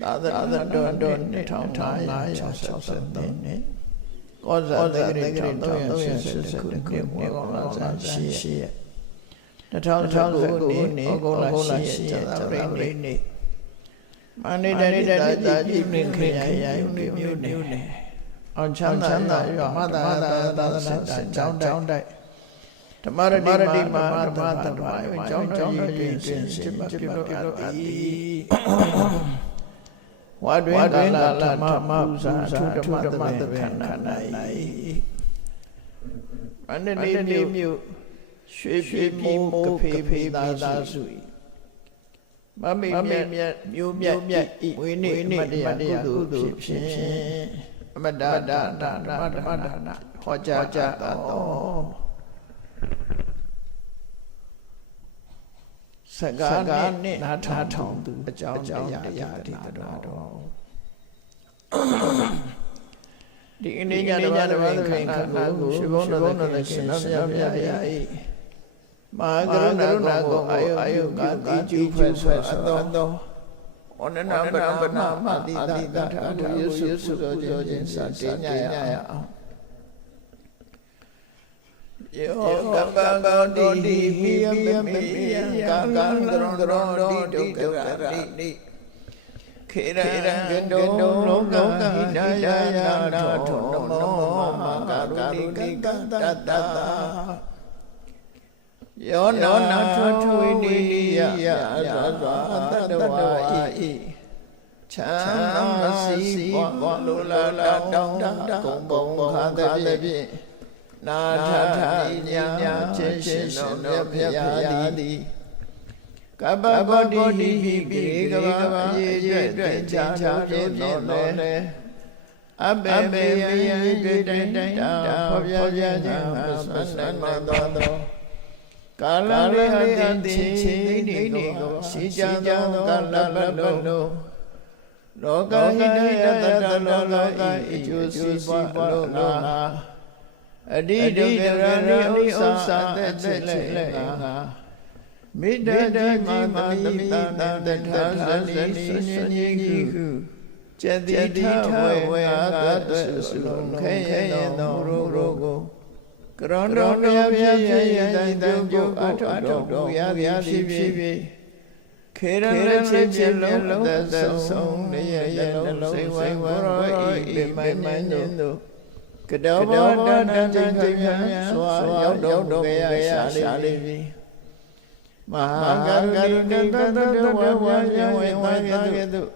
သာသနာတော်2563နှစ်ကောဇာတက္ကရာ1380ခုနှစ်ဝါကောလ8ရက်2019နှစ်ဩဂုတ်လ8ရက်ကြာသပတေးနေ့မန္တလေးတိုင်းဒေသကြီးပြည်ခရိုင်မြို့နယ်အောင်ချမ်းသာရွာမသာသာသနာကျောင်းတိုက်ဓမ္မရတိမှာဓမ္မတဘာကျောင်းကြီးတွင်စစ်မှပြုလုပ်အပ်သည်ဝါတွင်ကာလဓမ္မပူဇာဓမ္မသဘင်ခန္ဓာ၌မန္တလေးမြို့ရွှေပြည်မိုးကဖေးသားစုမမေမြတ်မြို့မြတ်ဤဝိနည်းမတရားကုသိုလ်ဖြစ်ဖြင့်အမတဒါနဓမ္မဒါနဟောကြားတော်စကားနှင့်နာထားထောင်သူအကြောင်းတရားဒီတော်ဒီအနေညဓမ္မသဘင်ခန္ဓာကိုရှိဘုန်းတော်သခင်တော်မြတ်ဗျာ၏မဟာကရုဏာကိုအာယုကာတိကျူဖက်ဆွဲသောဩနနာပနာမတိတာထာကိုယေစုတော်ကြောခြင်းစတင်ညရအောင်ယောကပ္ပကောတိမိယကာကံဒရုံတိဒုက္ခတိခေရံကတောလောကဟိနာယနာထောနမောမကာရုဏိကတတ္တယောနာထွေနိယသာသတ္တဝါဤချမ်းသာစီပွားလိုလာတောင်းတကုံပုံခါတဲ့ဖြင့်နာထညာခြင်းရှင်တော်မြတ်ဖရာသည်ကပ္ပကောတိပိပိကဘာရေအတွက်ချာဖြင့်တော်လေအဘေဘေယံတိုင်တာဖော်ပြခြင်းဆွမ်းနိုင်သောကာလရေဟတိချင်းသိနေကိုရှိကြသောကာလပတ်လုံးလောကဟိတယတတလောကဤကျိုးစီးပွားလို့လာအတိဒုက္ခရဏိဥစ္စာသက်လက်ငါမိတ္တတိမာသမိတတထာဇနိဆွညင်ကြီးဟုကျတိထဝေအာသသုလုံးခဲရသောရိုးကိုကရောတော်မြတ်ရဲ့တိုင်းပြုအထောက်တော်ရဖြစ်ခေရချင်းလုံးသက်ဆုံးရနှလုံးစိတ်ဝိုင်းဝရောဤမိုင်တို့ကတောဘောတန်ကျင်ကြမြစွာရောက်တော်ကြရရှာလိမ့်မည်မဟာကရုဏိကတတဝဝယဝေဝကဲ့သို့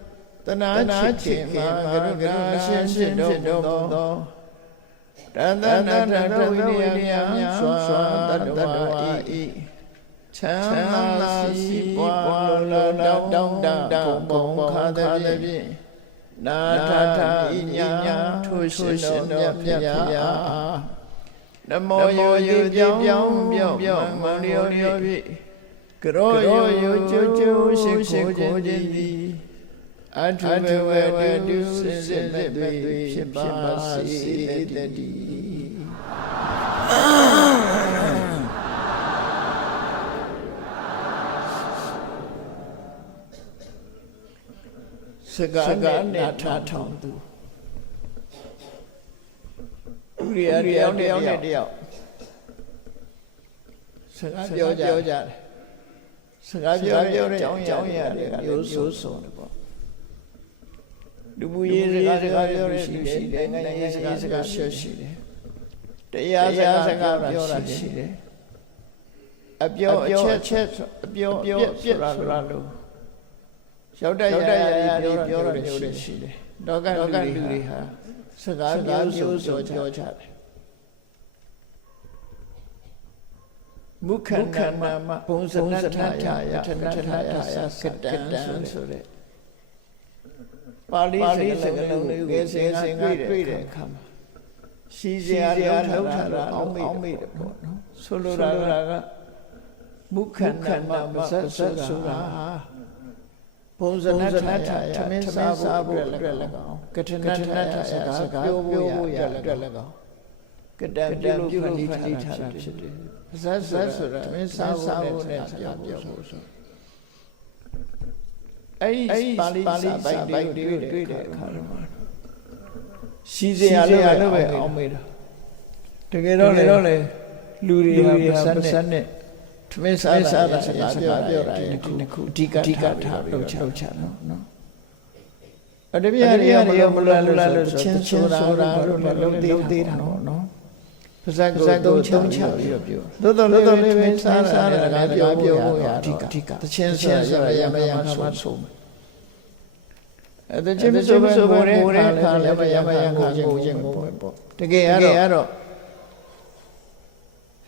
တနာချစ်ခင်မှာကရုဏာရှင်တော်သောတသနာထဝိနည်းများစွာတတ္တဝါဤချမ်းသာစီပွားလောတောင်းတကုံခါတဲ့ဖြင့်နာထဤညာထိုရှင်တော်မြတ်ဖရာနမောယောပြောင်းမလျော်ဖြင့်ကရောယောကျိုးရှိခိုးခြင်းသည်အထုဝေတုစစ်လက်တွေဖြစ်ပါစေတည်းစကားနဲ့ထားထောင်သူဥရိယတယောက်နဲ့တယောက်စကားပြောကြတယ်စကားပြောတဲ့အကြောင်းရတယ်မျိုးစုံတယ်ပေါ့လူမှုရေးစကားပြောတဲ့လူရှိတယ်နိုင်ငံရေးစကားရှိတယ်တရားစကားပြောတာရှိတယ်အပြောအချက်အပြောဆိုတာလို့ရောက်တဲ့ပြောတာမျိုးတွေရှိတယ်လောကလူတွေဟာစကားမျိုးစုံပြောကြတယ်မုခန္ဓနာမဘုံစနထာယထနထာယကတံဆိုတဲ့ပါဠိစကားလုံးတွေကိုစင်ကတွေ့တဲ့အခါမှာရှိစရာလောက်ထားတာအောင်းမိတယ်ပေါ့နော်ဆိုလိုတာကမုခန္ဓနာမစဆိုတာဘုံစနထာယသမင်းစားဖို့အတွက်လည်းကောင်းကထနထာယစကားပြောဖို့ရအတွက်လည်းကောင်းကတံပြုလို့ဖန်တီးထားတာဖြစ်တယ်ဇတ်ဆိုတာသမင်းစားဖို့နဲ့ပြောဖို့ဆို အဲ့ပါဠိစာပိုက်တွေ့တဲ့အခါမှာရှိစရာလို့ပဲအောင်မေးတာတကယ်တော့လေလူတွေဟာပါစနဲ့ထမင်းစားတာစကားပြောတာဒီနှစ်ခုအဓိကထားပြီးတော့ချနော်အတပြားတွေမလွယ်လို့ချင်းဆိုတာလို့လုံးသေးတာနော်ပါစကိုသုံးချပြီးတော့ပြောသို့တော်လေးပဲစားတဲ့စကားပြောဖို့ရအဓိကတချင်းဆိုတာရမဆုံးအဲ့ချင်းဆိုတဲ့ခါလည်းမရကိုချင်းပေါ့တကယ်ကတော့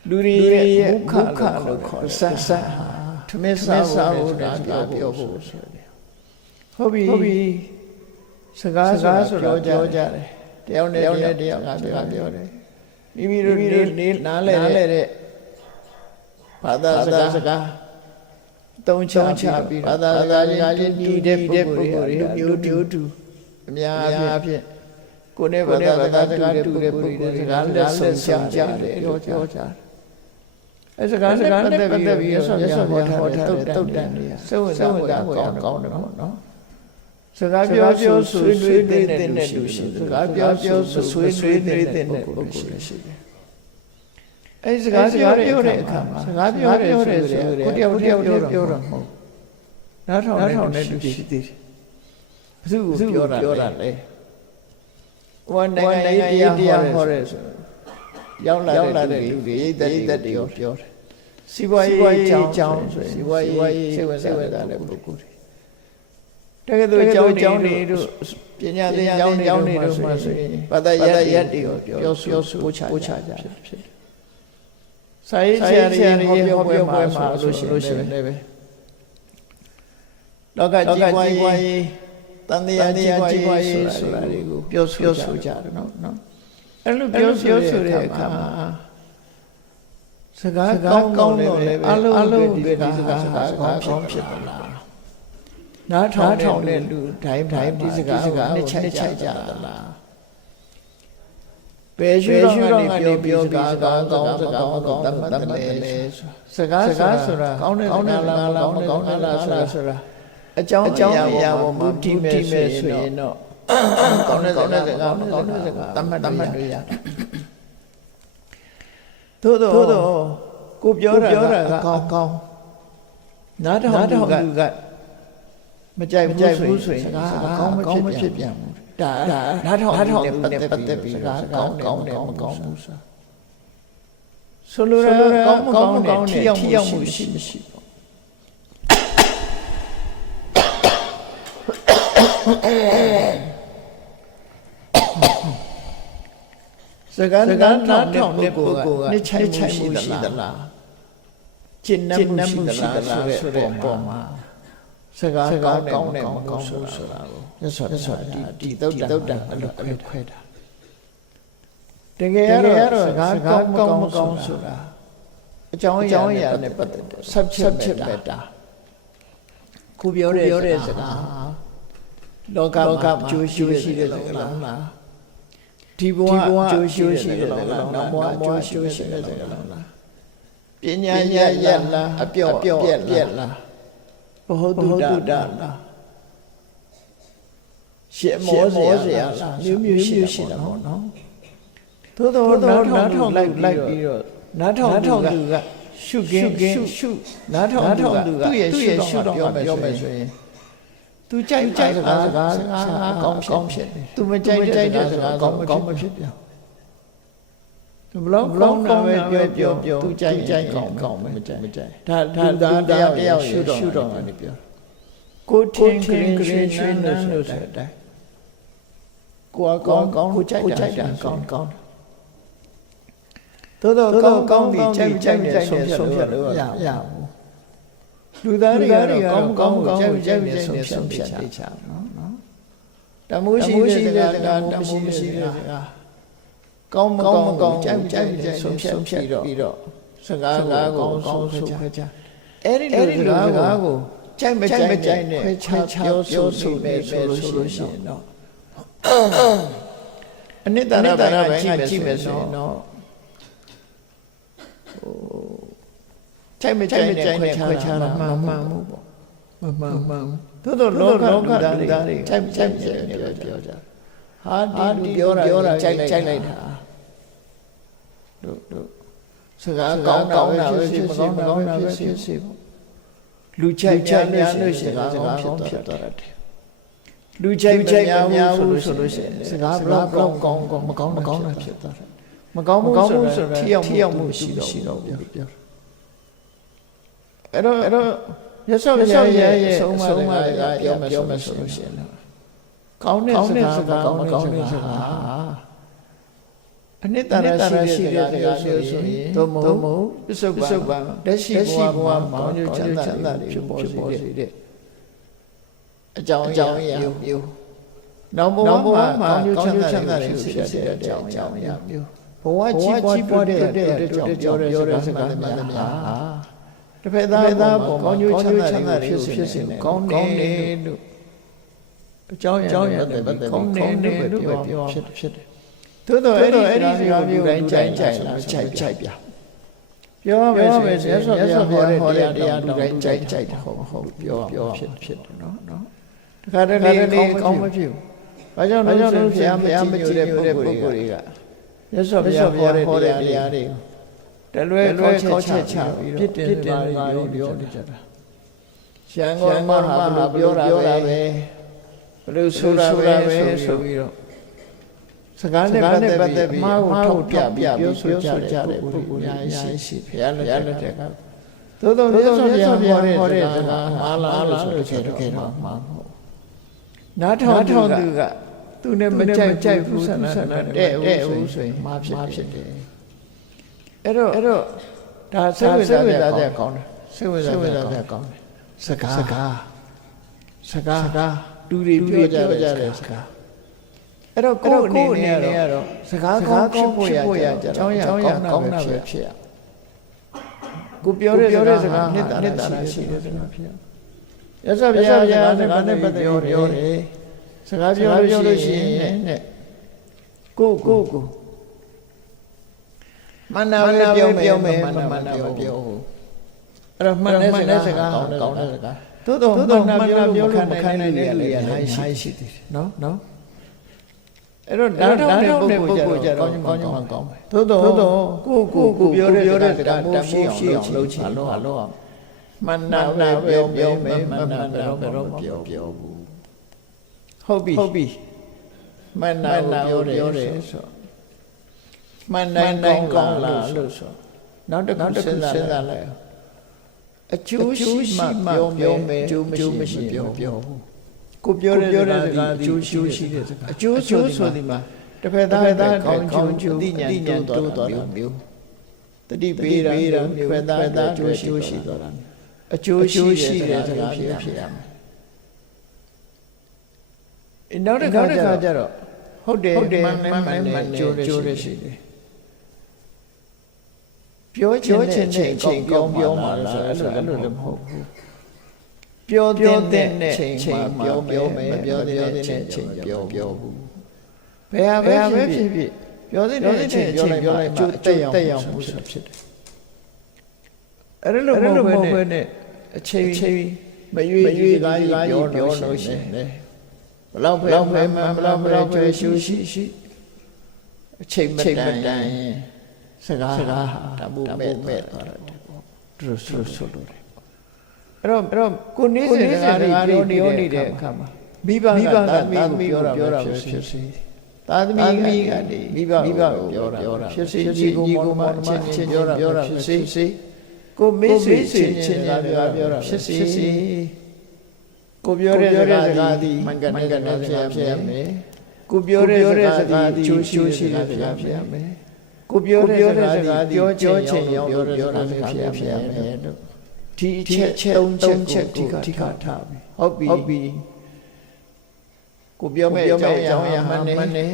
လူတွေရဲ့မုခလို့ခေါ်ဆက်ထမင်းစားဖို့ဒါပြောဖို့ဆိုတယ်ဟုတ်ပြီစကားဆိုတော့ပြောကြတယ်တယောက်နဲ့တယောက်ကပြောတယ်မိမိတို့နေနားလဲတဲ့ဘာသာစကားတုံးချပြီးဘာသာစကားချင်းညီတဲ့ပုဂ္ဂိုလ်တွေမျိုးတူအများအားဖြင့်ကိုယ်နဲ့ဘာသာစကားတူတဲ့ပုဂ္ဂိုလ်တွေစကားလက်ဆုံးကြတယ်တော့ပြောကြတယ်အဲစကားနဲ့ပတ်သက်ပြီးရသော်ဟောထားတဲ့တုတ်တန်တွေကစိတ်ဝင်စားကောင်းတယ်ပေါ့နော်စကားပြောဆွေးနွေးတဲ့လူရှိတယ်စကားပြောဆွေးနွေးတဲ့ပုဂ္ဂိုလ်ရှိတယ်အဲစကားပြောတဲ့အခါမှာစကားပြောတဲ့ဆိုတဲ့ကိုတယောက်ပြောတာမဟုတ်နားထောင်တဲ့လူရှိသေးတယ်ဘယ်သူပြောတာလဲဟိုနိုင်ငံရေးတရားဟောတဲ့ဆိုရောက်လာတဲ့လူတွေရိတ်သက်တွေပြောတယ်စီးပွားရေးအကြောင်းဆိုစီးပွားရေးစိတ်ဝင်စားတဲ့ပုဂ္ဂိုလ်တွေတကယ်တော့အကြောင်းတွေတို့ပညာသင်အကြောင်းတွေတို့မှဆိုရင်ဘာသာရပ်တွေကိုပြောပို့ချကြဖြစ်တယ်စာရေးဆရာတွေဟောပြောပွဲမှာလို့ရှိရင်လည်းပဲလောကကြီးပွားရေးတန်တရားကြီးပွားရေးဆိုတာတွေကိုပြောဆိုကြတယ်နော်အဲ့လိုပြောဆိုတဲ့အခါမှာစကားကောင်းတော့လည်းအလုံးဒီစကားကောင်းဖြစ်ပါလားနားထောင်တဲ့လူတိုင်းဒီစကားနဲ့ချိုက်ကြသလားဘယ်ရှိတော့ကနေပြောကောင်းစကားတတ်မှတ်တယ်စကားဆိုတာကောင်းတယ်လားမကောင်းတယ်လားဆိုတာအကြောင်းအရာပေါ်မှာတည်မဲ့ဆိုရင်တော့ကောင်းတဲ့စကားမကောင်းတဲ့စကားတတ်မှတ်လို့ရတယ်သို့တော့ကိုပြောတာကကောင်းနားထောင်သူကမကြိုက်ဘူးဆိုရင်စကားကောင်းမဖြစ်ပြန်ဘူးဒါနားထောင်သူနဲ့ပတ်သက်ပြီးစကားကောင်းတယ်မကောင်းဘူးဆိုလိုတာကောင်းမကောင်းနဲ့ထိရောက်မှုရှိမရှိပေါ့စကားနားထောင်တဲ့ပုဂ္ဂိုလ်ကနှစ်ချိုင်မှုရှိသလားကျင့်နှံမှုရှိသလားဆိုတဲ့ပုံမှာစကားကောင်းတယ်မကောင်းဘူးဆိုတာကိုရသော်ဒီသုတ်တံအဲ့လိုခွဲတာတကယ်ကတော့စကားကောင်းမကောင်းဆိုတာအကြောင်းအရာနဲ့ပတ်သက်တဲ့ subject matter ကိုပြောတဲ့စကားလောကကျိုးရှိတဲ့စကားလားဒီဘဝကျိုးရှိတဲ့စကားလားနောက်ဘဝကျိုးရှိတဲ့စကားလားပညာရလားအပြော့ပြက်လားဘဟုတုတ္တလားရှေ့မောစရာလားမျိုးရှိတာပေါ့နော်သို့တော့နားထောင်လိုက်ပြီးတော့နားထောင်သူကရှုနားထောင်သူကသူ့ရဲ့ရှုတော့ပြောမယ်ဆိုရင်သူကြိုက်စကားကောင်းဖြစ်တယ်သူမကြိုက်တဲ့စကားကောင်းမဖြစ်ပြန်သူဘလောက်ကောင်းတာပဲပြောသူကြိုက်ကောင်းမကြိုက်ဒါတယောက်ရှုတော့တယ်ပြောကိုထင်ခရင်ရွှေနန်းလို့ဆိုတဲ့ကိုကောင်းကိုကြိုက်တာကောင်းသို့တော့ကောင်းပြီးကြိုက်တဲ့ဆုံးဖြတ်လို့ရဘူးလူသားတွေကတော့ကောင်းကြိုက်တဲ့ဆုံးဖြတ်နေကြနော်တမိုးရှိတဲ့စကားတမိုးမရှိတဲ့စကားကောင်းမကောင်းကြိုက်တဲ့ဆုံးဖြတ်ပြီးတော့စကားကိုကောင်းဆုံးခွဲကြအဲ့ဒီလိုစကားကိုကြိုက်မကြိုက်နဲ့ခွဲခြားပြောဆိုမယ်ဆိုလို့ရှိရင်တော့အနိတ္တရဘိုင်းကကြည့်မယ်ဆိုရင်တော့ကြိုက်မကြိုက်နဲ့ခွဲခြားတာမှန်မှုပေါ့မှန် သို့တော့လောကလူသားတွေကြိုက်ပြောကြဟာဒီပြောတာကြိုက်လိုက်တာတို့စကားကောင်းတာပဲဖြစ်စေမကောင်းတာပဲဖြစ်စေလူကြိုက်များလို့စကားကောင်းဖြစ်သွားတယ်လူကြိုက်များဘူးဆိုလို့ရှိရင်စကားဘလောက်ကောင်းမကောင်းတာဖြစ်သွားတယ်မကောင်းဘူးဆိုတော့ထိရောက်မှုရှိတော့ဘူးပြောအဲ့တော့ရသော်ရဲ့ဆုံးမတွေကပြောမယ်ဆိုလို့ရှိရင်ကောင်းတဲ့စကားမကောင်းတဲ့စကားအနှစ်သာရရှိတဲ့စကားမျိုးဆိုရင်သို့မဟုတ်ပစ္စုပန်လက်ရှိဘဝမှာကောင်းကျိုးချမ်းသာတွေဖြစ်ပေါ်စေတဲ့အကြောင်းအရာမျိုးနောက်ဘဝမှာကောင်းကျိုးချမ်းသာတွေဖြစ်တဲ့အကြောင်းအရာမျိုးဘဝကြီးပွားတဲ့အတွက်ကြောင့်ပြောတဲ့စကားမှန်သမျှတစ်ဖက်သားပေါ်ကောင်းကျိုးချမ်းသာတွေဖြစ်စေကောင်းတယ်လို့အကြောင်းအရာတွေပတ်သက်ပြီးကောင်းတယ်လို့ပြောဖြစ်တယ်သို့တော့အဲ့ဒီစကားမျိုးတိုင်းကြိုက်လားကြိုက်ပြပြောရမယ်ဆိုရင်ရသော်ပြောတဲ့တရားလူတိုင်းကြိုက်တယ်ဟုတ်ပြောဖြစ်တယ်နော်တခါတလေကောင်းမဖြစ်ဘူးဘာကြောင့်လဲဆိုဘုရားမကြည့်တဲ့ပုဂ္ဂိုလ်တွေကရသော်ပြောတဲ့တရားတွေတလွဲခေါ်ချက်ချပြီးတော့ပြစ်တင်ပါပြောနေကြတာရှမ်းကောမဟာဘလို့ပြောတာပဲဘလို့ဆိုတာပဲဆိုပြီးတော့စကားနဲ့ပတ်သက်ပြီးအမှားကိုထောက်ပြပြောဆိုကြတဲ့ပုဂ္ဂိုလ်များရှိဘုရားလက်ထက်ကသို့တော်မြတ်စွာဘုရားဟောတဲ့စကားမှားလားလို့ဆိုတော့မှားမဟုတ်နားထောင်သူကသူနဲ့မကြိုက်ဘူးဆန္ဒတဲ့ဦးဆိုရင်မှားဖြစ်တယ်အဲ့တော့ဒါစိတ်ဝင်စားတဲ့ကောင်းတယ်စိတ်ဝင်စားတဲ့ကောင်းတယ်စကားလူတွေပြောကြတဲ့စကားအဲ့တော့ကိုယ်အနေနဲ့ကတော့စကားကောင်းဖြစ်ဖို့ရကြအကြောင်းကောင်းတာပဲဖြစ်ရကိုပြောတဲ့စကားနှစ်သာရရှိတဲ့စကားဖြစ်ရရသော်ဘုရားစကားနဲ့ပတ်သက်ပြောတယ်စကားပြောလို့ရှိရင်နဲ့ကိုမန္နာပဲပြောမယ်မန္နာပဲပြောအဲ့တော့မှန်တဲ့စကားကောင်းတဲ့စကားသို့တော့မှန်နာပြောလို့မခံနိုင်တဲ့လူတွေရှိတယ်နော်အဲ့တော့ဓာတ်ထောင်တဲ့ပုဂ္ဂိုလ်ကြတော့ကောင်းမှကောင်းမယ်သို့တော့ကိုပြောတဲ့စကားတမိုးရှိအောင်လုပ်ချင်လို့မှန်နာပြောမယ်မှန်နာတော့ပြောဘူးဟုတ်ပြီမှန်နာပြောတယ်ဆိုမှန်နိုင်ကောင်းလားလို့ဆိုနောက်တစ်ခုစဉ်းစားလိုက်အကျိုးရှိမှပြောမယ်အကျိုးမရှိပြောဘူးကိုပြောတဲ့စကားအကျိုးရှိတဲ့စကားအကျိုးဆိုဒီမှာတစ်ဖက်သားကောင်းကျိုးအသိဉာဏ်တိုးသွားတာမျိုးတတိပေးတာတစ်ဖက်သားအကျိုးရှိသွားတာအကျိုးရှိတဲ့စကားဖြစ်ရမယ်နောက်တစ်ခါကျတော့ဟုတ်တယ်မှန်ကျိုးရရှိတယ်ပြောချင်တဲ့ချိန်ကောင်းပြောမှာလားအဲ့လိုလည်းမဟုတ်ဘူးပြောတဲ့ချိန်မှာပြောမယ်ပြောတဲ့ချိန်ပြောဘူးဘယ်ပဲဖြစ်ပြောတဲ့ချိန်ပြောလိုက်မှတက်ရောက်မှုဖြစ်တယ်အဲ့လိုမဟုတ်ဘဲနဲ့အချိန်မရွေးစကားကြီးပြောလို့ရှိရင်ဘလောက်ပဲမှန်ဘလောက်ပဲရှိအချိန်မတန်စကားတဘူးမဲ့သွားတယ်ပေါ့သူဆိုလို့တယ်အဲ့တော့ကိုနေစင်စကားတွေပြောနေတဲ့အခါမှာမိဘကသားသမီးကိုပြောတာဖြစ်စေသားသမီးကနေမိဘကိုပြောတာဖြစ်စေညီကိုမောင်နှမချင်းပြောတာဖြစ်စေကိုမေးဆွေချင်းစကားပြောတာဖြစ်စေကိုပြောတဲ့စကားသည်မင်္ဂနဲ့ဖြစ်ရမယ်ကိုပြောတဲ့စကားသည်ကျိုးရှိတဲ့စကားဖြစ်ရမယ်ကိုပြောတဲ့စကားသည်ပြောချင်ရောက်ပြောတာဖြစ်ရမယ်လို့ဒီအချက်၃ချက်ထိခါထားပြီဟုတ်ပြီကိုပြောမဲ့အကြောင်းအရာမှန်နေ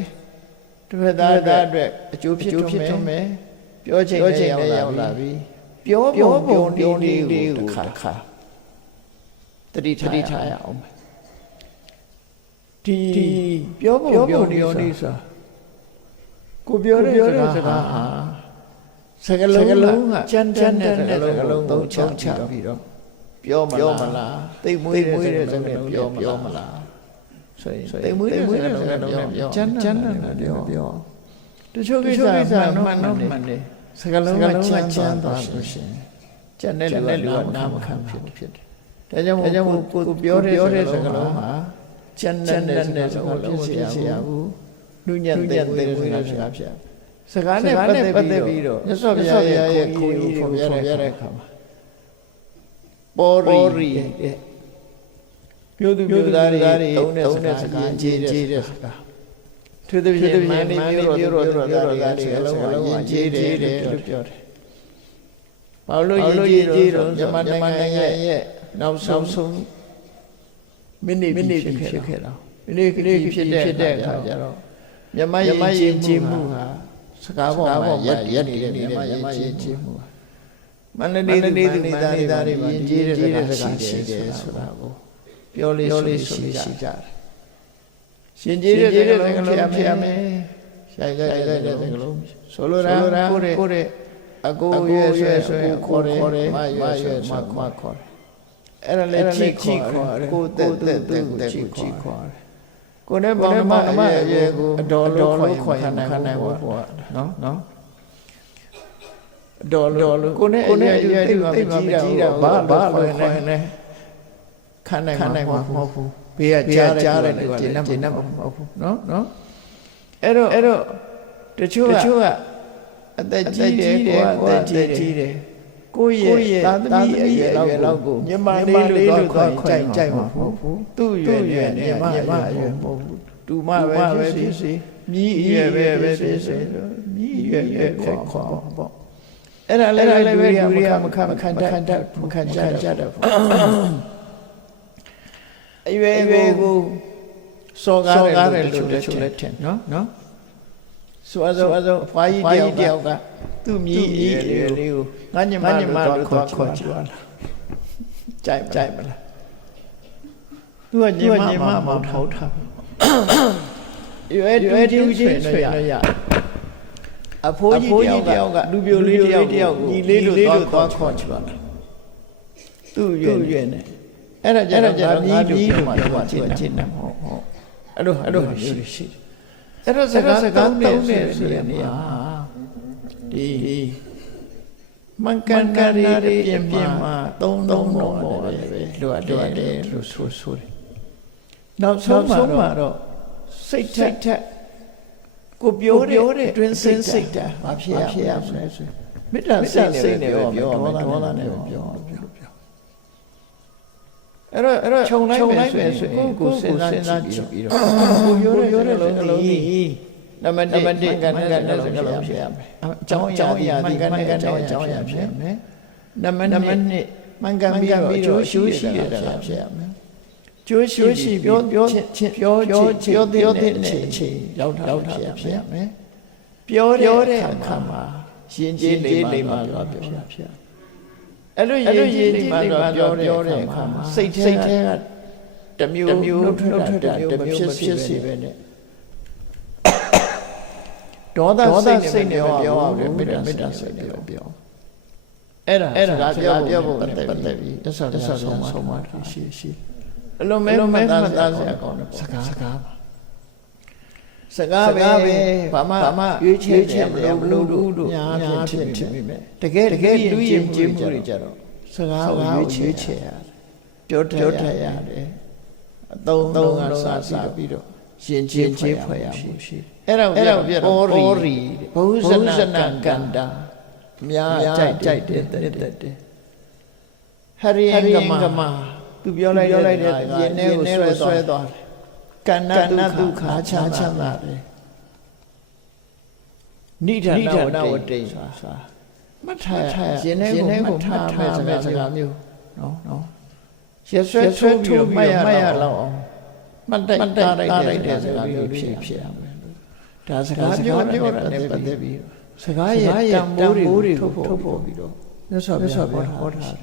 တစ်ဖက်သားအတွက်အကျိုးဖြစ်ထွန်းမယ်ပြောချိန်နဲ့ရောက်လာပြီပြောပုံလေးကိုတစ်ခါတတိထားရအောင်ဒီပြောပုံလေးဆိုကိုပြောတဲ့စကားဟာစကလုံးကကြမ်းတဲ့စကလုံးသုံးချပြီးတော့ ပြောမလားတိတ်မွေးတဲ့စကားနဲ့ပြောမလားဆိုရင်တိတ်မွေးတဲ့စကားနဲ့ပြောကျမ်းနာပြောတချို့ကိစ္စမှန်တော့မှန်တယ်စကားလုံးကချမ်းသွားလို့ရှိရင်ကျန်တဲ့လူကနားမခံဖြစ်တယ်ဒါကြောင့်ကိုပြောတဲ့စကားလုံးဟာကျန်တဲ့စကားလုံးဖြစ်เสียဘူးလူညံ့တဲ့စကားဖြစ်စကားနဲ့ပတ်သက်ပြီးတော့မြတ်စွာဘုရားရဲ့ကိုယ်ကြီးကိုခေါ်ပြတဲ့အခါမှာပေါ်ရီတဲ့မျိုးသူမျိုးသားတွေသုံးတဲ့စကားရေးတဲ့စကားသူတို့ပြမန်းနေမျိုးတော်သားတွေစကားလုံးကရေးတယ်လို့ပြောတယ်။ဘာလို့ရေးတော့မြန်မာနိုင်ငံရဲ့နောက်ဆုံးမိနစ်ဖြစ်ခဲ့တာမိနစ်ဖြစ်တဲ့အခါကျတော့မြန်မာရေးကြည့်မှုဟာစကားပေါ်မှာရက်နေတဲ့မြန်မာရေးကြည့်မှုဟာမန္တလေးသူမန္တလေးသားတွေမှာရေးတဲ့စကားရှိတယ်ဆိုတာကိုပြောလေးရှိကြတယ်ရှင်ကြီးတဲ့စကားလုံးဖြစ်ရမယ်ရိုက်တဲ့စကားလုံးဆိုလိုတာကိုတဲ့အကိုရွယ်ဆွဲခေါ်တယ်မရွယ်ဆွဲမခေါ်တယ်အဲ့ဒါလည်းကြည့်ခေါ်တယ်ကိုတက်ကြည့်ခေါ်တယ်ကိုနဲ့ဘောင်မရဲ့ကိုအတော်လို့ခေါ်ရင်ခံနိုင်ဖို့ပေါ့နော်အတော်လို့ကိုနဲ့အရွယ်တိတ်မကြီးတာဘာလို့ခေါ်နေခံနိုင်မှာမဟုတ်ဘူးဘေးကကြားတဲ့လူကလည်းကျင့်တတ်မှာမဟုတ်ဘူးနော်အဲ့တော့တချို့ကအသက်ကြီးတယ်ကိုကအသက်ကြီးတယ်ကိုရဲ့သားသမီးအရွယ်လောက်ကိုမြန်မာလေးလို့ခေါ်ကြိုက်မှာမဟုတ်ဘူးသူ့ရွယ်နဲ့မြန်မာအရွယ်မဟုတ်ဘူးတူမပဲဖြစ်စေမြည်အရွယ်ပဲဖြစ်စေမြည်အရွယ်ခေါ်ပေါ့အဲ့ဒါလည်းပဲလူတွေကမခံကြတတ်ဘူးအရွယ်ကိုစောကားတယ်လို့တချို့လည်းထင်နော်ဆိုတော့အဖွားကြီးတယောက်ကသူ့မြည်အရွယ်လေးကိုငါညမလို့ခေါ်ကြည့်လားကြိုက်မလားသူကညမမဟုတ်တာရွယ်တူချင်းဆွေလို့ရအဖိုးကြီးတယောက်ကလူပြိုလေးတယောက်ကိုညီလေးလို့သွားခေါ်ကြည့်ပါလားသူ့ရွယ်နဲ့အဲ့ဒါကျတော့မြည်လို့မှတော့ကျင့်နေမဟုတ်အဲ့လိုရှိအဲ့တော့စကားသုံးတဲ့ဆိုတဲ့နေရာဒီမန်ကန်ကာရီပြင်မှာသုံးတော့တယ်လိုအပ်တယ်လို့ဆိုတယ်နောက်ဆုံးမှာတော့စိတ်ထက်ကိုပြောတဲ့တွင်စင်စိတ်တာဘာဖြစ်ရမလဲဆိုမေတ္တာစိတ်နဲ့ပြောမယ်ဒေါသနဲ့ပြောအဲ့တော့ခြုံလိုက်မယ်ဆိုရင်ကိုယ်စဉ်းစားကြည့်ပြီးတော့ကိုပြောတဲ့လုံးကြီးနံပါတ်1ကန်တဲ့စကားလုံးဖြစ်ရမယ်အကြောင်းအရာဒီကန်တဲ့အကြောင်းအရာဖြစ်ရမယ်နံပါတ်2မှန်ကန်ပြီးတော့အကျိုးရှိတဲ့စကားဖြစ်ရမယ်ကျိုးရှိပြောတဲ့အချိန်ရောက်တာဖြစ်ရမယ်ပြောတဲ့အခါမှာရင်ကျေးလိမ္မာတော့ဖြစ်အဲ့လိုရင်ကျေးလိမ္မာတော့ပြောတဲ့အခါမှာစိတ်ထဲကတမျိုးနှုတ်ထွက်တာတမျိုးဖြစ်စေပဲနဲ့ဒေါသစိတ်နဲ့ပြောအောင်မေတ္တာစိတ်နဲ့ပြောအဲ့ဒါပြောဖို့ပတ်သက်ပြီးတဆဆုံးမှာရှိအလုံးမဲမှတ်သားစရာကောင်းတယ်ပေါ့စကားပဲဘာမှရွေးချယ်မလို့တို့ညာဖြစ်မိမယ်တကယ်လူရင်ကျင်းမှုတွေကြတော့စကားကိုရွေးချယ်ရတယ်ပြောတတ်ရတယ်အသုံးကစားပြီးတော့ရှင်ချင်းဖွဲ့ရမှုရှိအဲ့ဒါကိုပြပေါ်ရီဘုဇနကန္တာများကြိုက်တယ်ဟရိယကမသူပြောလိုက်တဲ့ရင်ထဲကိုဆွဲသွားတယ်ကန္နဒုက္ခချမ်းသာတယ်နိဒာနဝတိဆိုတာမှတ်ထားရင်ထဲကိုမှတ်ထားမဲ့စကားမျိုးနော်ရဆွဲထိုးပြီးမှတ်ရလောက်အောင်မှတ်တိုက်တဲ့စကားမျိုးဖြစ်ရမယ်ဒါစကားပြောတာနဲ့ပတ်သက်ပြီးစကားရဲ့တန်ဖိုးတွေကိုထုတ်ဖော်ပြီးတော့မြတ်စွာဘုရားဟောထား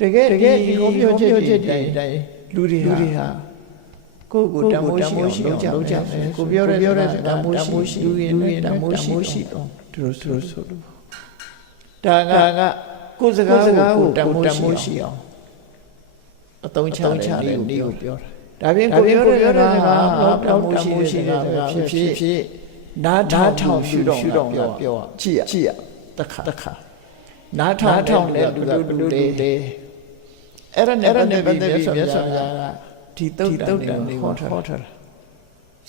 တယ်တကယ်ဒီဟောပြောချက်တိုင်းလူတွေဟာကိုယ်တန်ဖိုးရှိအောင်လုပ်ကြမယ်ကိုပြောတဲ့တန်ဖိုးရှိလူရင်တန်ဖိုးရှိတော့သူတို့ဆိုလို့ဒါကကိုယ်စကားကိုတန်ဖိုးရှိအောင် အသုံးချတဲ့နည်းကိုပြောတာဒါပြင်ကိုပြောတဲ့စကားတော့တမိုးရှိတဲ့စကားဖြစ်ဖြစ်နားထောင်ရှုတော့ပြောကြည့်ရတခါနားထောင်တဲ့လူတွေအဲ့ဒါနဲ့ပတ်သက်ပြီးမြတ်စွာဘုရားကဒီတုတ်တန်ကိုဟောထားတာ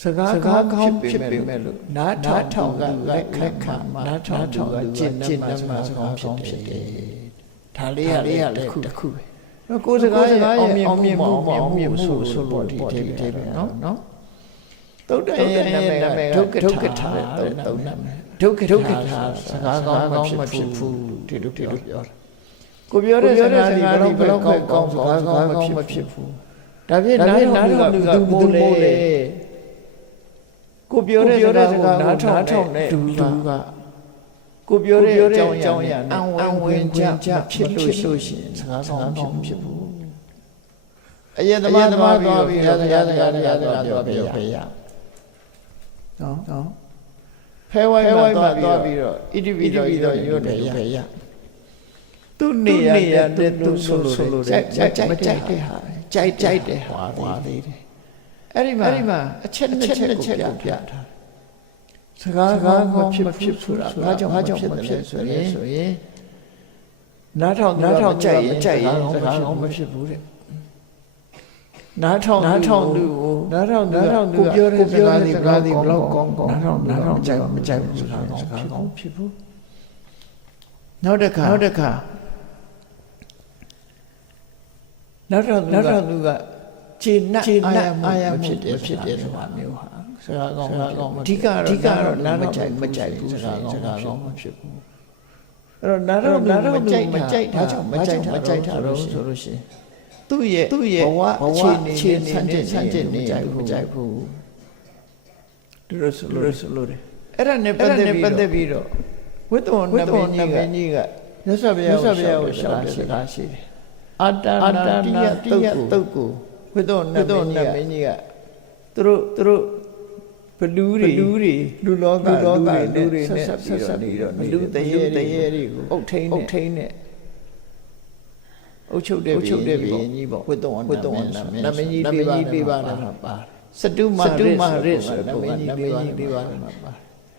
စကားကောင်းဖြစ်ပေမဲ့လို့နားထောင်ကလက်ခါနားထောင်ကကျင့်နှမှာစကားကောင်းဖြစ်တယ်ဒါလေးကလည်းတစ်ခုပဲနော်ကိုယ်စကားရဲ့အောင်မြင်မှုဆိုလို့ဒီပဲနော်တုတ်တန်ရဲ့နာမည်ကဒုက္ခထာတုတ်နာမည်ဒုက္ခထာစကားကောင်းမဖြစ်ဘူးဒီလိုပြောတာကိုပြောတဲ့စကားဒီဘလောက်ကောင်းစကားကောင်းမဖြစ်ဘူးဒါဖြင့်နားထောင်လူကမိုးလေကိုပြောတဲ့စကားနားထောင်တဲ့လူကကိုပြောတဲ့အကြောင်းအရာအံဝင်ကြဖြစ်လို့ရှိရင်စကားကောင်းဖြစ်ဘူးအရင်သမားသွားပြီးရစကားပြောပြရနော်ဖဲဝိုင်းမှာသွားပြီးတော့ဣတိပိတော့ရွတ်တယ်ရသူနေရတဲ့သူဆိုလို့ကြိုက်တဲ့ဟာကြိုက်တဲ့ဟာပါသေးတယ်အဲ့ဒီမှာအချက်ကိုပြထားစကားမဖြစ်ဆိုတာဘာကြောင့်မဖြစ်တယ်ဆိုရင်နားထောင်ကြိုက်ရင်စကားကောင်းမဖြစ်ဘူးတဲ့နားထောင်သူကိုပြောတဲ့စကားဒီဘလောက်ကောင်းနားထောင်ကြိုက်မကြိုက်ဘူးစကားကောင်းဖြစ်ဘူးနောက်တစ်ခါနောက်သူကခြေနှက်အာရဖြစ်တယ်ဆိုတာမျိုးဟာစကားကောင်းအဓိကတော့နားမကြိုက်ဘူးစကားကောင်းမဖြစ်ဘူးအဲ့တော့နားတော့မကြိုက်တာကြောင့်မကြိုက်တာတော့ဆိုလို့ရှိရင်သူ့ရဲ့ဘဝအခြေအနေဆန်းကျင်နေမကြိုက်ဘူးတို့ဆိုလို့အဲ့ဒါနဲ့ပတ်သက်ပြီးတော့ဝိတ္တဝနမင်းကြီးကမြတ်စွာဘုရားကိုရှောက်တဲ့စကားရှိတယ်အာတနာတိယတုတ်ကိုဝိတ္တဝနမင်းကြီးကသူတို့ဘလူတွေလူလောကလူတွေနဲ့ဆက်ပြီးတော့လူတရေတွေကိုအုတ်ထိန်နဲ့အုတ်ချုပ်တဲ့ဘုရင်ကြီးပေါ့ဝိတ္တဝနမင်းကြီးပြပါတယ်မှာပါစတုမရစ်ဆိုတဲ့နမင်းကြီးပြပါတယ်မှာပါ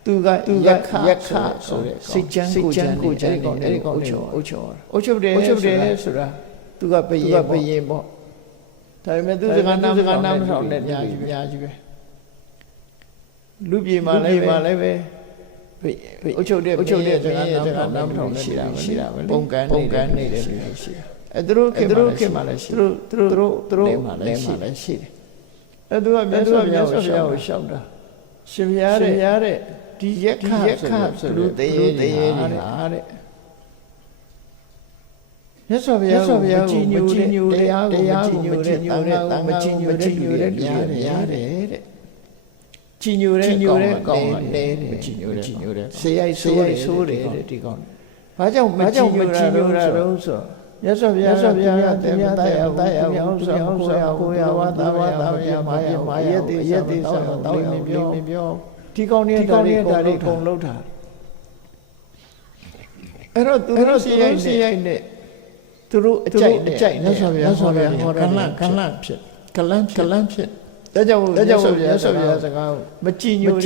သူကယက္ခဆိုတဲ့စိတ်ချမ်းကိုချမ်းအဲ့ဒီကောင်အုတ်ချုပ်တယ်ဆိုတာသူကဘယင်ပေါ့ဒါပေမဲ့သူစကားနာမထောင်နဲ့အများကြီးပဲလူပြေမှာလည်းပဲအုတ်ချုပ်တဲ့စကားနာမထောင်နဲ့ရှိတာပဲပုံကန်နေတဲ့လူတွေရှိတာအဲ့သူတို့ခင်မှာလည်းရှိသူတို့မှာလည်းရှိတယ်အဲ့သူကမြတ်စွာဘုရားကိုရှောက်တာရှင်ဘုရားတဲ့ဒီယက္ခဆိုလို့တရေတဲ့မြတ်စွာဘုရားကိုမကြည်ညိုတဲ့တရားကိုမကြည်ညိုတဲ့တန်ခါမကြည်ညိုတဲ့လူတွေများတယ်တဲ့ကြည်ညိုတဲ့ကောင်နဲ့မကြည်ညိုတဲ့ဆေးရိုက်ဆိုးတယ်တဲ့ဒီကောင်ဘာကြောင့်မကြည်ညိုတာတော့ဆိုမြတ်စွာဘုရားကတေမတရားဥစ္စာကိုရဝတာမာယရက်တိဆောတောင်းနေပြောဒီကောင်တွေဒါတွေအကုန်လုံးထားအဲ့တော့သူတို့စီရိုက်နဲ့သူတို့အကြိုက်မြတ်စွာဘုရားဟောတယ်ကလန့်ဖြစ်ဒါကြောင့်မြတ်စွာဘုရားစကားမကြည်ညို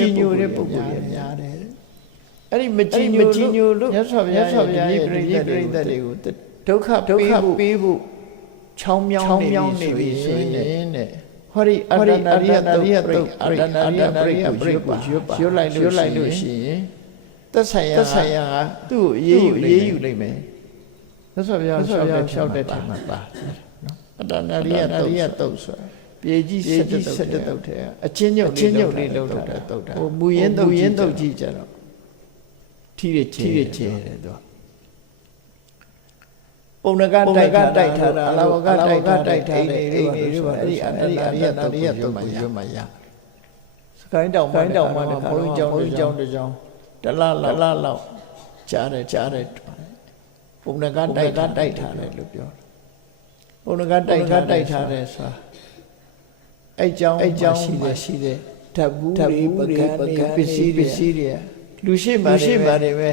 တဲ့ပုဂ္ဂိုလ်တွေများတယ်အဲ့ဒီမကြည်ညိုလို့မြတ်စွာဘုရားရဲ့ပြိဿတွေကိုဒုက္ခပေးဖို့ချောင်းမြောင်းနေပြီဆိုရင်တဲ့ဟောဒီအတ္တနာရိယတုတ်ရွတ်လိုက်လို့ရှိရင်သက်ဆိုင်ရာကသူ့ကိုအေးယူလိုက်မယ်မြတ်စွာဘုရားဖြောက်တဲ့ထင်မှာပါနော်အတ္တနာရိယတုတ်ဆိုတာပြေကြီး17တုတ်ထဲအချင်းညုတ်လေးလောက်တာတုတ်တာဟိုမူရင်းတုတ်ကြီးကြတော့ထီးချဲတယ်သူပုံနကတိုက်ထားတာအလောကတိုက်ထားတဲ့အိမ်တွေပါအဲ့ဒီအရိယတုတ်ကိုရွတ်မှရစကိုင်းတောင်မှာတခါဘုန်းကြီးကျောင်းတစ်ကျောင်းတလားလောက်ကြားတယ်ပုံနကတိုက်ထားတယ်လို့ပြောတယ်ပုံနကတိုက်ထားတယ်ဆိုတာအဲ့ကျောင်းရှိတယ်ဓာတ်ဘူးတွေပကံပစ္စည်းတွေလူရှိပါတယ်ပဲ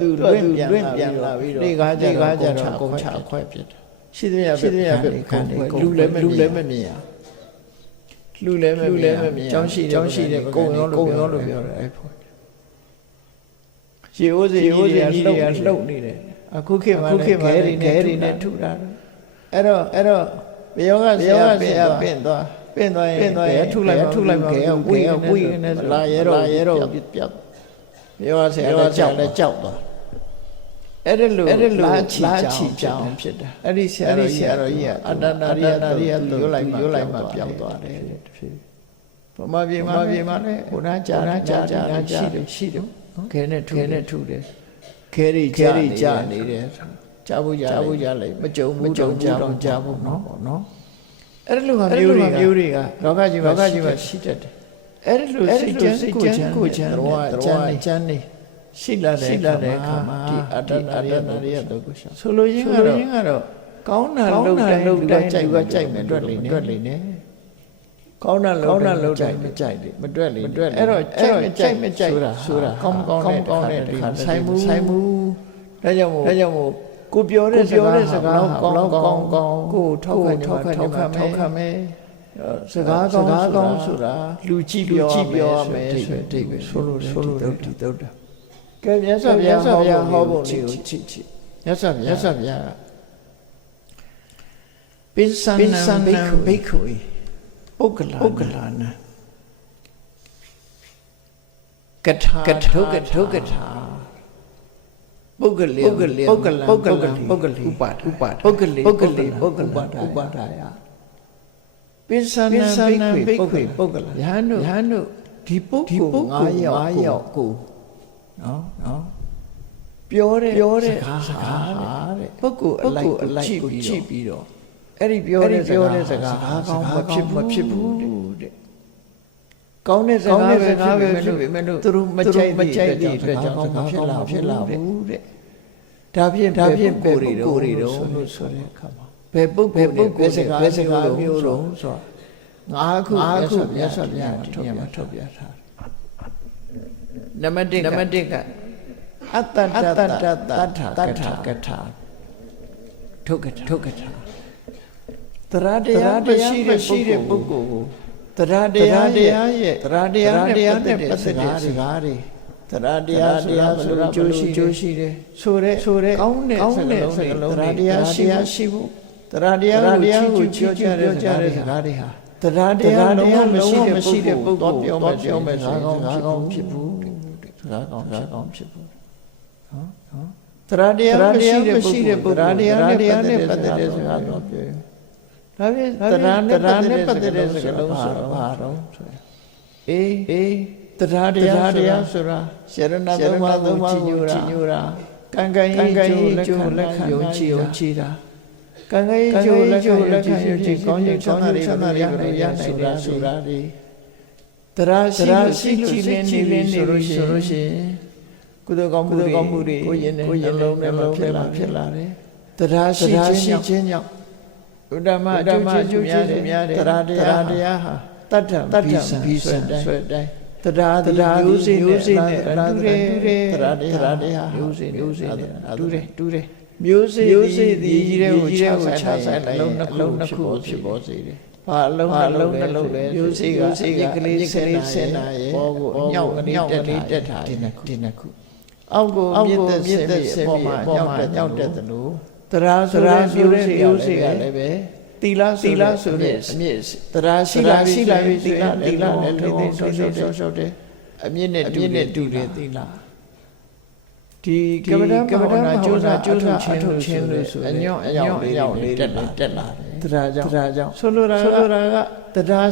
သူ့လွင့်ပြန်လာပြီးတော့နေကားကြတော့ကုန်ချခွဲဖြစ်တယ် ရှိသမျှပဲခံတယ်လူလည်းမမြင်လူလည်းမမြင်ကျောင်းရှိတယ်ကုံရောလို့ပြောတယ်အဲ့ဖို့ရေအိုးစီကြီးကလှုပ်နေတယ်အခုခေတ်မှာခဲတွေနဲ့ထုတာအဲ့တော့ဘယောကဆရာပင့်သွားရင်ထုလိုက်ခဲဝိနေလာရဲတော့ပြတ်ဘယောကဆရာလည်းကြောက်သွားအဲ့ဒါလို့လာချီကြောင်ဖြစ်တာအဲ့ဒီဆရာတော်ကြီးကအတ္တနာရိယသူရွတ်လိုက်မှပြောင်းသွားတယ်တဖြည်းဗမာပြည်မှာလည်းဟိုနာကြာရှိတယ်ခဲနဲ့ထုတယ်ခဲတွေကြာနေတယ်ကြားဖို့ကြလိုက်မကြုံဘူးကြားဖို့နော်အဲ့ဒါလိုဟာမျိုးတွေကလောကကြီးမှာရှိတတ်တယ်အဲ့ဒါလိုစိတ်ကြမ်းကိုချမ်းတော့ချမ်းနေရှိလာတဲ့အခါမှာဒီအတ္တနာရိယဒုက္ခရှောဆိုလိုရင်းကတော့ကောင်းတာလုပ်တိုင်းကြိုက်မယ်တွက်လိမ့်နေကောင်းတာလုပ်တိုင်းမကြိုက်လေမတွက်လေအဲ့တော့ကြိုက်မကြိုက်ဆိုတာကောင်းတဲ့တစ်ခါဆိုင်မှုဒါကြောင့်မို့ကိုပြောတဲ့စကားကောင်းကိုထောက်ခံမယ်စကားကောင်းဆိုတာလူကြည့်ပြောရမယ်ဆိုတဲ့အိဗယ်ဆိုလို့ဒီတုတ်တာကဲမြတ်စွာဘုရားဟောပုံလေးကိုကြည့်မြတ်စွာဘုရားကပိဿနံဘိက္ခုပုဂ္ဂလာနံကထာဒုက္ခထာပုဂ္ဂလိဥပါဒပုဂ္ဂလိဥပါဒယပိဿနံဘိက္ခုပုဂ္ဂလာယဟန်တို့ဒီပုဂ္ဂိုလ်၅ယောက်ကိုနော်ပြောတဲ့စကားတဲ့ပုဂ္ဂိုလ်အလိုက်ကိုကြည့်ပြီးတော့အဲ့ဒီပြောတဲ့စကားကောင်းမဖြစ်ဘူးတဲ့ကောင်းတဲ့စကားပဲဖြစ်ပေမဲ့သူတို့မကြိုက်တဲ့အတွက်ကြောင့်စကားဖြစ်လာဘူးတဲ့ဒါဖြင့်ကိုယ်တွေတော့လို့ဆိုတဲ့အခါမှာဘယ်ပုဂ္ဂိုလ်ဘယ်စကားမျိုးတော့ဆိုတော့ငါးခုမြတ်စွာဘုရားထုတ်ပြထားနံပါတ်1ကအတ္တတထာကထာဒုက္ခထာတရားရှိတဲ့ပုဂ္ဂိုလ်ကိုတရားနဲ့ပတ်သက်တဲ့စကားတွေတရားဆိုတာကျိုးရှိတယ်ဆိုတဲ့ကောင်းတဲ့စကားလုံးတရားရှိဖို့တရားကိုပြောကြတဲ့စကားတွေဟာတရားလုံးဝမရှိတဲ့ပုဂ္ဂိုလ်ပြောမယ်စကားကောင်းဖြစ်ဘူးစကားကောင်းဖြစ်ဘူးတရားမရှိတဲ့ပုဂ္ဂိုလ်တရားနဲ့ပတ်သက်တဲ့စကားတော့ပြောရင်ဒါဖြင့်တရားနဲ့ပတ်သက်တဲ့စကားလုံးဆိုတော့ဘာတော့ဆိုရင်တရားဆိုတာရှရဏသုံးပါးကိုကြည်ညိုတာကံကျိုးလက်ခံယုံကြည်တာကံကျိုးလက်ခံယုံကြည်ကောင်းကျိုးချမ်းသာတွေရနိုင်တာဆိုတာဒီတရားရှိလင်းနေဆိုလို့ရှိရင်ကုသိုလ်ကောင်းမှုတွေကိုရင်လုံးနဲ့ဖြစ်လာတယ်တရားရှိခြင်းကြောင့်ဥဒ္ဓမအကျိုးများတယ်တရားဟာတတ္တဘိစံဆွဲတိုင်းတရားမျိုးစေ့နဲ့တူတယ်တရားမျိုးစေ့တူတယ်မျိုးစေ့ဒီကြီးတဲ့ကိုချဆိုင်လိုက်လုံးနှစ်ခုဖြစ်ပေါ်စေတယ်ဘာအလုံးနှလုံးလဲမျိုးစေ့ကလေးဆင်းနာရဲ့ဘောကိုအညောက်တက်ထားဒီနှစ်ခုအောက်ကိုမြစ်သက်ဆင်းပြီးပေါ်မှာညောက်တက်သလိုတရားဆိုတဲ့မျိုးစေ့ကလည်းပဲသီလဆိုတဲ့အမြင့်တရားရှိလာပြီသီလလည်းထိန်းရှော့တယ်အမြင့်နဲ့တူတယ်သီလဒီကမ္မဋ္ဌာန်းကြိုးစားအထုတ်ခြင်းလို့ဆိုအညောင်းလေးတက်လာတယ်တရားကြောင့်ဆိုလိုတာကတရား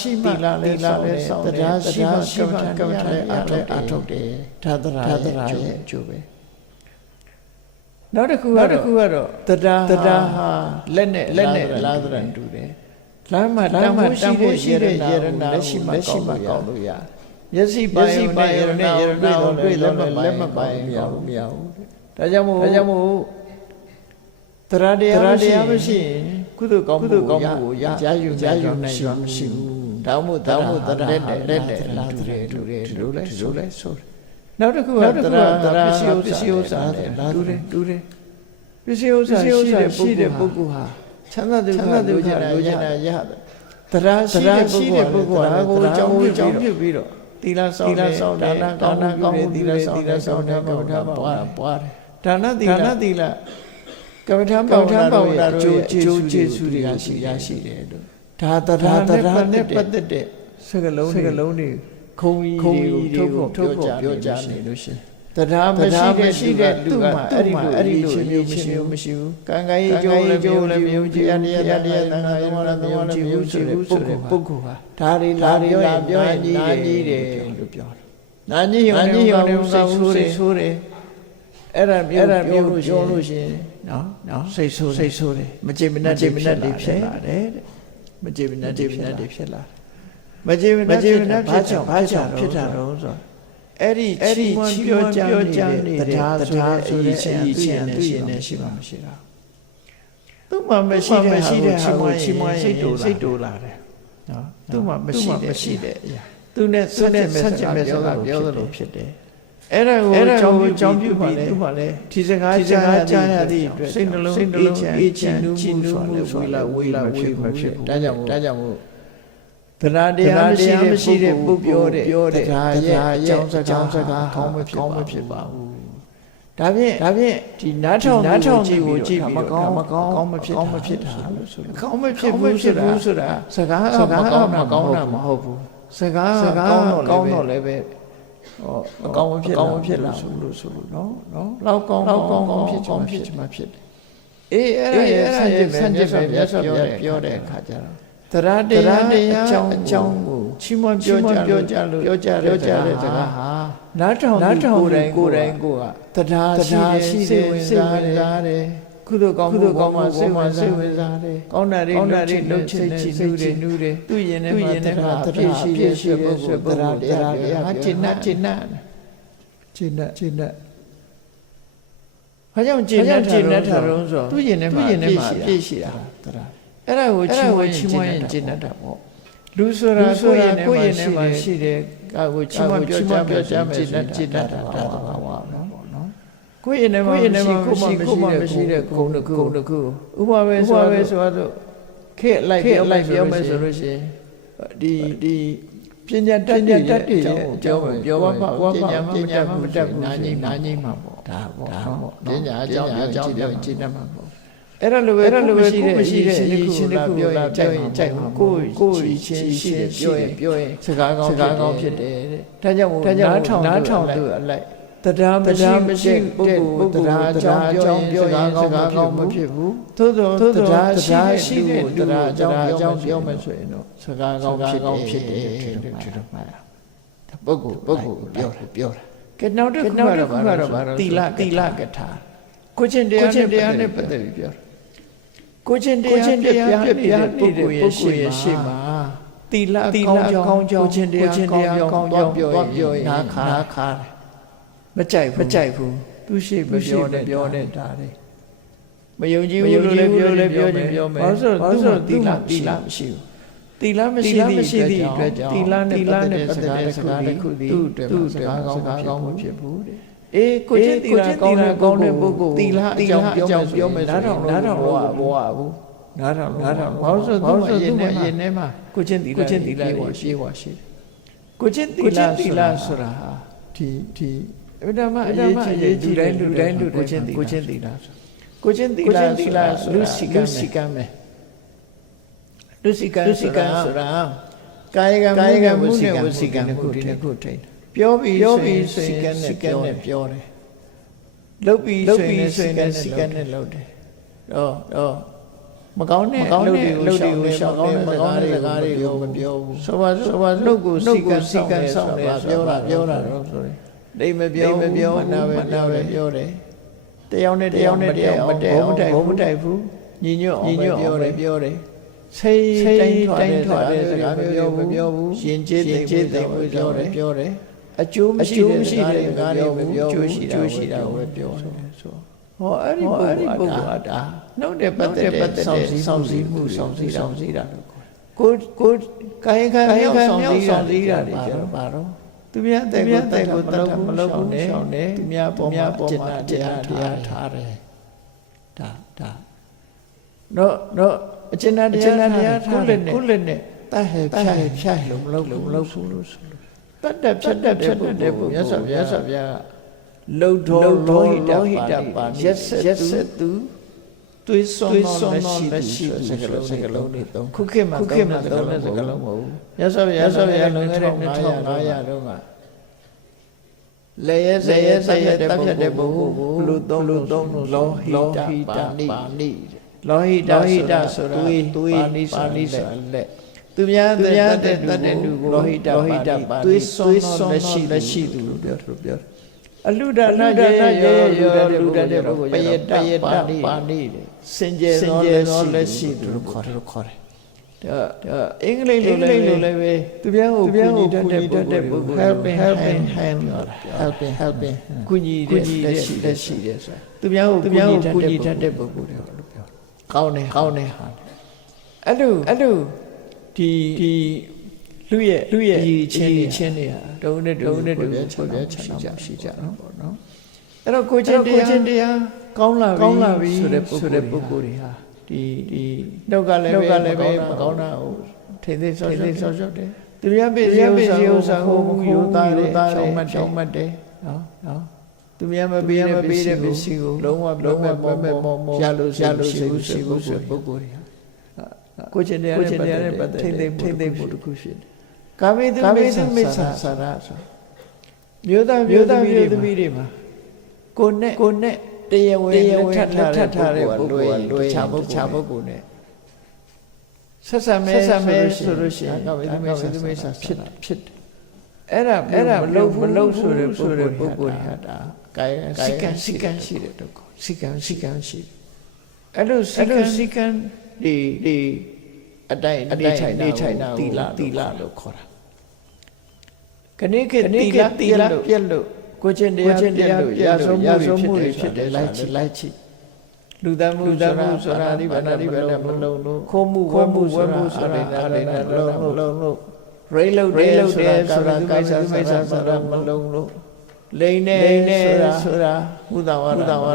ရှိမှသီလလည်းစောင့်တယ်တရားရှိမှကမ္မဋ္ဌာန်းလည်းအထုတ်တယ်ဒါတရားရဲ့အကျိုးပဲနောက်တစ်ခုကတော့တရားဟာလက်နဲ့လားသရံတူတယ်လမ်းမှာတန်ဖိုးရှိတဲ့ယရဏလက်ရှိမှကောက်လို့ရမျက်စိပိုင်နဲ့ယရဏကိုတွေ့တော့လက်မပိုင်မရဘူးဒါကြောင့်မို့တရားမရှိရင်ကုသိုလ်ကောင်းမှုကိုရယူနိုင်ရမရှိဘူးဒါမှမဟုတ်လက်နဲ့လားသရံတူတယ်လို့လဲဆိုတယ်နောက်တစ်ခုကတရားပစ္စည်းဥစ္စာတယ်တူတယ် ပစ္စည်းဥစ္စာရှိတဲ့ပုဂ္ဂိုလ်ဟာချမ်းသာဒုက္ခလိုချင်တာရတယ်တရားရှိတဲ့ပုဂ္ဂိုလ်ဟာကိုကြောင်းပြုပြီးတော့သီလဆောင်တယ်ဒါနကောင်းမှုသီလဆောင်တယ်ကမ္မထာပွားတယ်ဒါနသီလကမ္မထာပေါင်းတာတို့အကျိုးကျေးဇူးတွေကရှိတယ်လို့ဒါတရားနဲ့ပတ်သက်တဲ့စကလုံးတွေခုံကြီးတွေကိုထုတ်ပြောကြနေလို့ရှင်တရားမရှိတဲ့သူ့မှာအဲ့ဒီလိုချင်းမျိုးမရှိဘူးကံကံကြီးကျိုးလည်းမယုံကြည်တရားသံဃာရောလည်းမယုံကြည်ဘူးဆိုတဲ့ပုဂ္ဂိုလ်ဟာဒါတွေလာပြောရင်နာကြီးတယ်လို့ပြောတယ်နာကြီးရုံနဲ့ဆိုးတယ်အဲ့ဒါမျိုးပြောလို့ရှိရင်နော်စိတ်ဆိုးတယ်မကြည်မနှက်တွေဖြစ်လာတယ်တဲ့မကြည်မနှက်တွေဖြစ်လာမကြည်မနှက်ဘာကြောင့်ဖြစ်တာတော့ဆိုအဲ့ဒီချီးမွမ်းပြောကြနေတဲ့တရားဆိုတဲ့အချင်းသူ့ရင်နဲ့ရှိမှမရှိတာသူ့မှာမရှိတဲ့ဟာကိုချီးမွမ်းစိတ်တူလာတယ်နော်သူ့မှာမရှိတဲ့အရာသူနဲ့ဆက်ကျင်မဲ့ဆိုတာပြောသလိုဖြစ်တယ်အဲ့ဒါကိုကြောင်းပြုပြီးသူ့မှာလည်းဒီစကားကြားရသည့်အတွက်စိတ်နှလုံးအေးချမ်းနူးမှုဆိုတာဝေလာဖြစ်ဒါကြောင့်တရားမရှိတဲ့ပုဂ္ဂိုလ်ပြောတဲ့တရားရဲ့အကြောင်းစကားကောင်းမဖြစ်ပါဘူးဒါဖြင့်ဒီနားထောင်ကြည့်ပြီးမကောင်းမဖြစ်တာလို့ဆိုလို့ကောင်းမဖြစ်ဘူးဆိုတာစကားမကောင်းတာမဟုတ်ဘူးစကားကောင်းတော့လည်းပဲအကောင်းမဖြစ်လာဘူးလို့ဆိုလို့နော်လောက်ကောင်းဖြစ်ချင်မှဖြစ်တယ်အေးအဲ့ဒါရဲ့ဆန့်ကျင်ပဲမြတ်စွာဘုရားပြောတဲ့အခါကျတော့တရားအကြောင်းကိုချီးမွမ်းပြောကြတဲ့စကားဟာနားထောင်ကိုယ်တိုင်ကတရားရှိတဲ့စိတ်ဝင်စားတယ်ကုသိုလ်ကောင်းမှစိတ်ဝင်စားတယ်ကောင်းတာတွေလှုပ်ချင်တဲ့နူးတယ်သူ့ရင်ထဲမှာတရားဖြစ်ရှိတဲ့ပုဂ္ဂိုလ်တရားဟာကျင့်တတ်ဘာကြောင့်ကျင့်တတ်တာတော့ဆိုသူ့ရင်ထဲမှာပြည့်ရှိတာတရားအဲ့ဒါကိုချီးမွမ်းရင်ကျင့်တတ်တာပေါ့လူဆိုတာကိုယ့်ရင်ထဲမှာရှိတဲ့ကိုချီးမွမ်းပြောကြမယ်ကျင့်တတ်တာပါနော်ကိုယ့်ရင်ထဲမှာမရှိတဲ့ဂုဏ်တစ်ခုဥပမာပဲဆိုတော့ခေတ်လိုက်ပြောမယ်ဆိုလို့ရှိရင်ဒီပညာတတ်တွေအကြောင်းပြောပါပညာမတတ်ဘူးနာငိမ့်မှာပေါ့ဒါပေါ့ပညာအကြောင်းပြောကျင့်တတ်မှာပေါ့အဲ့ဒါလိုပဲမရှိတဲ့ရှင်တစ်ခုပြောရင်ကြိုက်မှာကိုယ်ချင်းရှိတယ်ပြောရင်စကားကောင်းဖြစ်တယ်တဲ့ဒါကြောင့်နားထောင်သူအလိုက်တရားမရှိတဲ့ပုဂ္ဂိုလ်တရားအကြောင်းပြောရင်စကားကောင်းမဖြစ်ဘူးသို့သောတရားရှိတဲ့တရားအကြောင်းပြောမယ်ဆိုရင်တော့စကားကောင်းဖြစ်တယ်လို့မှာပုဂ္ဂိုလ်ပြောတာကဲနောက်တစ်ခုကတော့ဘာလို့သီလကထာကိုချင်းတရားနဲ့ပတ်သက်ပြီးပြောကိုချင်းတရားနေတဲ့ပုဂ္ဂိုလ်ရဲ့ရှေ့မှာသီလကောင်းကြောင်းကိုချင်းတရားကောင်းကြောင်းပြောရင်နာခါမကြိုက်ဘူးသူရှိမပြောတဲ့ဒါတွေမယုံကြည်ဘူးလို့လည်းပြောမယ်ဘာလို့သူ့သီလမရှိဘူးသီလမရှိသည့်အတွက်ကြောင့်သီလနဲ့ပတ်သက်တဲ့စကားတစ်ခုသူ့အတွက်စကားကောင်းမဖြစ်ဘူးတဲ့အေးကိုချင်းသီလကောင်းတဲ့ပုဂ္ဂိုလ်သီလအကြောင်းပြောမယ်နားထောင်ဘောဘူးနားထောင်ဘာလို့ဆိုသူ့ရင်ထဲမှာကိုချင်းသီလပြေးဝရှိတယ်ကိုချင်းသီလဆိုတာဟာဒီအဓမ္မအရေးကြီးတိုင်းလူကိုချင်းသီလဆိုလူစီကံမယ်လူစီကံဆိုတာကာယကံမှုနဲ့ဝစီကံမှုဒီနှစ်ခုထိန်းပြောပြီးဆိုရင်စီကံနဲ့ပြောတယ်လုပ်ပြီးဆိုရင်စီကံနဲ့လုပ်တယ်တော့မကောင်းတဲ့လုပ်တွေကိုရှောင်မကောင်းတဲ့စကားတွေကိုမပြောဘူးဆိုပါနှုတ်ကိုစီကံဆောင်တယ်ပြောတာတော့ဆိုရင်တိတ်မပြောနာပဲပြောတယ်တယောက်နဲ့တယောက်မတည့်ဘုံမတိုက်ဘူးညီညွတ်အောင်ပြောတယ်စိတ်တိုင်းထွားတဲ့စကားမပြောဘူးရှင်ကျေးသိမ်ပြောတယ်အကျိုးမရှိတဲ့စကားတွေမပြောဘူးကျိုးရှိတာကိုပဲပြောတယ်ဆိုဟောအဲ့ဒီပုဂ္ဂိုလ်ကဒါနှုတ်တဲ့ပတ်သက်တဲ့စောင့်စည်းတာကိုကာယကံမြောက်ဆောင်စည်းတာတွေပြောပါတော့သူများအသက်ကိုတတ်မလုပ်ဘူးရှောင်တယ်သူများပေါ်မှာကျင့်တာတရားထားတယ်ဒါ ဒါတော့အကျဉ်းတရားထားကိုလက်နဲ့တတ်ဟဲ့ဖြတ်လို့မလုပ်ဘူးလို့ဆိုလို့တတ်တဲ့ဖြတ်တဲ့ပုဂ္ဂိုလ်မြတ်စွာဘုရားလုံတော်လောဟိတပါရက်ဆက်သူသွေးစွန်းလက်ရှိစကလုံးတွေသုံးခုခေတ်မှာသုံးတဲ့စကလုံးမဟုတ်ဘူးမြတ်စွာဘုရားလုံခဲ့တဲ့2500တုန်းကလေရဲတက်ဖြတ်တဲ့ပုဂ္ဂိုလ်ကိုလူသုံးလို့လောဟိတပါဏိလောဟိတဆိုတာသွေးပါဏိဆိုလက်သူများတဲ့လူကိုလောဟိတပါသွေးစွန်းလက်ရှိသူလို့ပြောအလူဒါနရဲလူတဲ့ပုဂ္ဂိုလ်ပယတပါဏိစင်ကြယ်သောလက်ရှိသူလို့ခေါ်တယ်အင်္ဂလိပ်လိုလည်းပဲသူများကိုကူညီတတ်တဲ့ပုဂ္ဂိုလ် helping hand helping ကူညီတဲ့လက်ရှိတယ်ဆိုတာသူများကိုကူညီတတ်တဲ့ပုဂ္ဂိုလ်တွေလို့ပြောကောင်းတယ်ဟာအဲ့လိုဒီလူရဲ့ဒီချင်းတွေဟာတုံးနဲ့တူပေါ်ပြချင်တာရှိကြတော့ပေါ့နော်အဲ့တော့ကိုချင်းတရားကောင်းလာပြီဆိုတဲ့ပုဂ္ဂိုလ်တွေဟာဒီနှုတ်ကလည်းပဲမကောင်းတာကိုထိမ့်သိဆော့တယ်သူများပစ္စည်းဥစ္စာကိုမယူသားတယ်ချောင်းမှတ်တယ်နော်သူများမပေးတဲ့ပစ္စည်းကိုလုံးဝမောရလို့ရှိဘူးဆိုပုဂ္ဂိုလ်တွေကိုချင်းတရားနဲ့ပတ်သက်ထိမ့်သိမှုတစ်ခုရှိတယ်ကာမိတုမိစ္ဆာစာရဆိုမြို့သားသမီးတွေမှာကိုနဲ့တရားဝင်ထပ်ထားတဲ့ပုဂ္ဂိုလ်ကတခြားပုဂ္ဂိုလ်နဲ့ဆက်ဆံမဲဆိုလို့ရှိရင်ကာမိတုမိစ္ဆာဖြစ်တယ်အဲ့ဒါမလုပ်ဆိုတဲ့ပုဂ္ဂိုလ်တွေဟာဒါကာယစိကံရှိတဲ့တော့စိကံရှိတယ်အဲ့လိုစိကံဒီအတိုင်းနေထိုင်တာတီလာလို့ခေါ်တာခဏခေတ်တီလာပြက်လို့ကိုချင်းတရားပြက်လို့ရာဇမှုတွေဖြစ်တယ်လိုက်ချိလူသားမှုဆိုတာဒီဘာနာမလုံးလို့ခိုးမှုဝဲမှုဆိုတာအာရဏလုံးရိတ်လို့ဆိုတာကာယမိစ္ဆာဆိုတာမလုံးလို့လိန်နေဆိုတာဥဒဝါ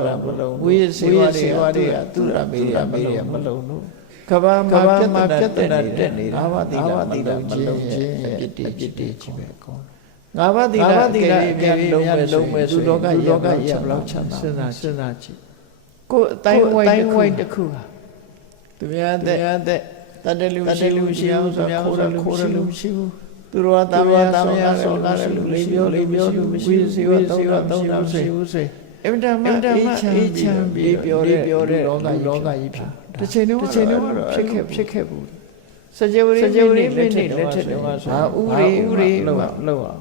ဒမလုံးဝိစေဝတွေကသူရမေရမလုံးလို့ကဘာမှာပြတ်တဲ့နေတာငါးပါးသီလမလုံးခြင်းအပြစ်တွေကြီးပဲကောင်းငါးပါးသီလအကယ်လုံးမဲ့ဆိုလောကရဘလောက်ချမ်းသာစဉ်းစားကြည့်ကိုအတိုင်းဝိုင်းတစ်ခုဟာသူများတဲ့တတလူရှိအောင်ဆိုများခိုးရလူရှိဘူးသူတော်ကတာမယာဆောကားလူလေးပြောလူမရှိဘူးစေဝသုံးတာမရှိဘူးစေအင်တာမအေးချမ်းပြီးပြောတဲ့လောကကြီးဖြစ်တစ်ချိန်လုံးဖြစ်ခဲ့ဘူးစကြဝဠာလက်ထက်တုန်းကဟာဥပဒေလောက်အောင်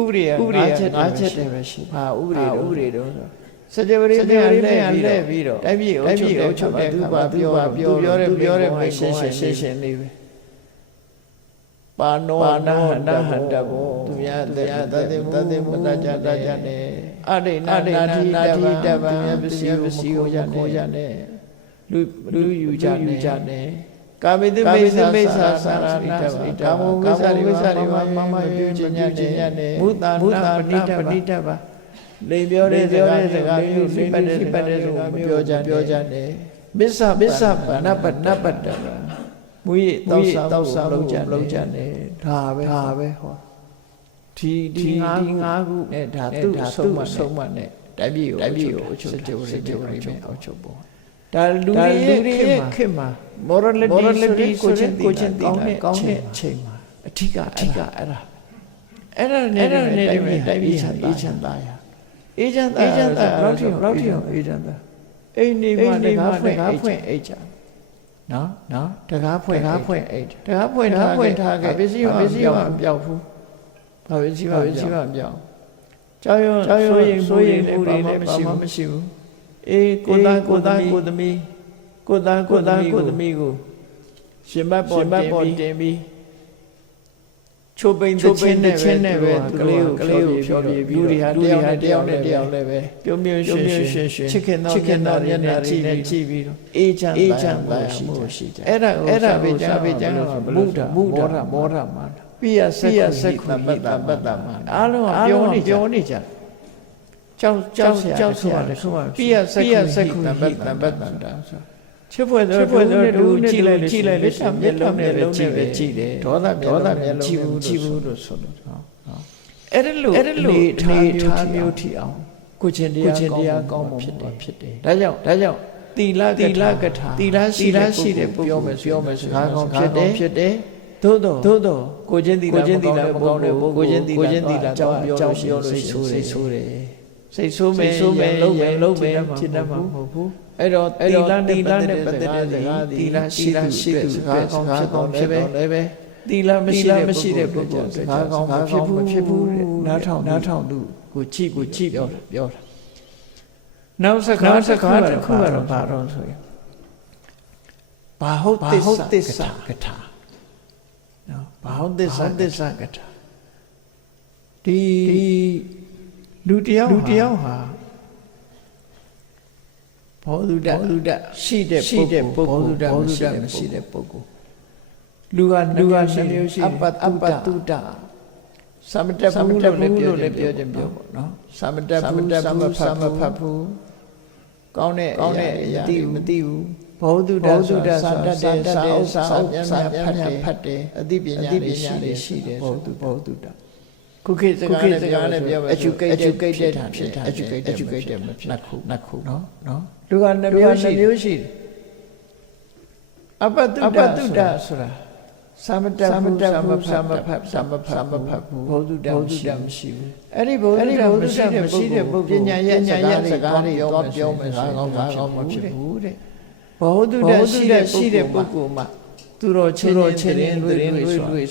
ဥပဒေက5ချက်တည်းပဲရှိဟာဥပဒေတုန်းဆိုစကြဝဠာလက်ပြီးတော့တိုင်းပြည်အုပ်ချုပ်တဲ့အခါပြောတဲ့မိတ်ရှင်းလေးပဲပါနောနာဟန္တဘောသူများတရားတသေမတကြနဲ့အရိနာတိတဗ္ဗံပစ္စည်းကိုခေါ်ရနဲ့လူယူကြနဲ့ကာမိတမိစ္ဆာစာရဏကာမဝိသတွေမှာမပြုခြင်းညနဲ့မုသာပဏိတဗ္ဗလိမ်ပြောတဲ့စကားမျိုးလိမ်ပတ်တဲ့စကားမျိုးပြောကြနဲ့မစ္ဆပါဏပတ္တမူရတောက်စားလုံးကြနဲ့ဒါပဲဟောဒီငါးခုနဲ့ဒါသူ့ဆုံးမနဲ့တိုင်းပြည်ကိုအချုပ်မယ်အချုပ်ပေါ်ဒါလူတွေရဲ့ခေတ်မှာ morality ကိုချင်းကောင်းတဲ့အချိန်မှာအထက်ကအဲ့ဒါနဲ့တိုင်းပြည်အေးချမ်းသာလောက်ထီအောင်အေးချမ်းသာအိမ်နေမှာတကားဖွင့်အိတ်ချနော်တကားဖွင့်အိတ်တကားဖွင့်ထားခဲ့ပစ္စည်းမပြောက်ဘူးဘာပစ္စည်းမပြောက်ကြောက်ရွံ့စိုးရိမ်မှုတွေလည်းမရှိဘူးအေးကိုသမီးကိုရှင်မပေါ်တင်ပြီးချိုးပိန်ချင်းနဲ့ပဲကလေးကိုဖြောပြပြီးလူတွေဟာတယောက်နဲ့လည်းပဲပြုံးရှင်ချစ်ခင်တော်မျက်နှာကြည့်ပြီးတော့အေးချမ်းသာမှုရှိကြအဲ့ဒါပဲကျမ်းကမုဒ္ဒမောရမာပိယစက္ခုသပ္ပတ္တမအားလုံးပြောနေကြ ကြောက်ဆိုတာတခုမှပိယစက္ခုဟိတံပတ္တန္တာဆိုချစ်ဖွယ်သောလူကြည့်လိုက်လက်ထမျက်လုံးနဲ့ပဲကြည့်တယ်ဒေါသမျက်လုံးကြည့်ဘူးလို့ဆိုလို့အဲ့ဒါလို့အနေထားမျိုးထီအောင်ကိုချင်းတရားကောင်းမှုဖြစ်တယ်ဒါကြောင့်သီလကထာသီလရှိတဲ့ပြောမယ်စကားကောင်းဖြစ်တယ်သို့တော့ကိုချင်းသီလမကောင်းတဲ့ပုဂ္ဂိုလ်ကိုချင်းသီလကြောင်းပြောလို့စိတ်ဆိုးတယ်စိတ်ဆိုးမယ်လုံးမယ်ဖြစ်တတ်မှာမဟုတ်ဘူးအဲ့တော့သီလနဲ့ပတ်သက်တဲ့စကားသီလရှိတဲ့စကားကောင်းဖြစ်လည်းပဲသီလမရှိတဲ့ပုဂ္ဂိုလ်စကားကောင်းမဖြစ်ဘူးနားထောင်သူကိုကြည့်ပြောတာနောက်စကားတစ်ခုကတော့ဘာတော့ဆိုရင်ဘာဟုတ်သစ္စာကထာနော်ဘာဟုတ်သစ္စာကထာဒီလူတယောက်ဟာဘောဓုတရှိတဲ့ပုဂ္ဂိုလ်ဘောဓုတမရှိတဲ့ပုဂ္ဂိုလ်လူကနှမျိုးရှိအပတုတသမတဘူးလို့လည်းပြောခြင်းပြောပေါ့နော်သမတဘူးသမဖတ်ဘူးကောင်းတဲ့အရာမသိဘူးဘောဓုတစာတတ်တဲ့စာဥစ္စာပြန်ဖတ်တယ်အသိပညာတွေရှိတယ်ဘောဓုတခုခေတ်စကားနဲ့ပြောမယ် educated ဖြစ်တာ educated မဖြစ်နှစ်ခုနော်လူကနှမျိုးရှိတယ်အပတုတဆိုတာသမတဘူးဘောဓုတမရှိဘူးအဲ့ဒီဘောဓုတမရှိတဲ့ပုဂ္ဂိုလ်ပညာရဲ့စကားတွေပြောမယ်စကားကောင်းမဖြစ်ဘူးတဲ့ဘောဓုတရှိတဲ့ပုဂ္ဂိုလ်မှာသူတော်ချင်းတွေ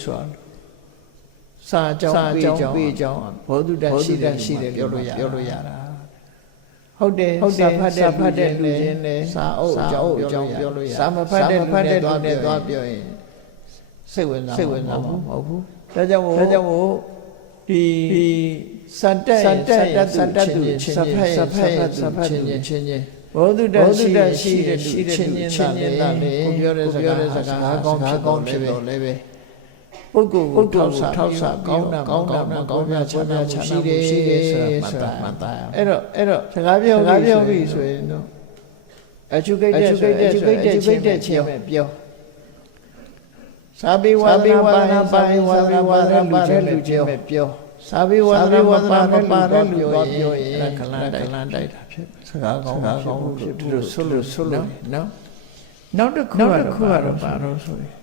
စာကြောင်းပေးကြောင်းဘောဓုတရှိတယ်ပြောလို့ရတာဟုတ်တယ်စာဖတ်တဲ့လူချင်းလည်းစာအုပ်အကြောင်းပြောလို့ရစာမဖတ်တဲ့လူနဲ့သွားပြောရင်စိတ်ဝင်စားမှာမဟုတ်ဘူးဒါကြောင့်မို့ဒီစတ္တသူချင်းဘောဓုတရှိတဲ့လူချင်းသာလေကိုပြောတဲ့စကားကောင်းဖြစ်တော့လည်းပဲပုဂ္ဂိုလ်ကိုထောက်ဆကောင်းတာမကောင်းချမ်းသာရှိတယ်ဆိုတာမှတ်သားအဲ့တော့စကားပြောပြီဆိုရင်တော့ educated ချင်းပဲပြောသာဘိဝါဒနာပါတဲ့လူချင်းပဲပြောသာဘိဝါဒနာမပါတဲ့လူပြောရင်ခလန်တိုက်တာဖြစ်စကားကောင်းဖြစ်သူတို့ဆွလို့နော်နောက်တစ်ခုကတော့ပါတော့ဆိုရင်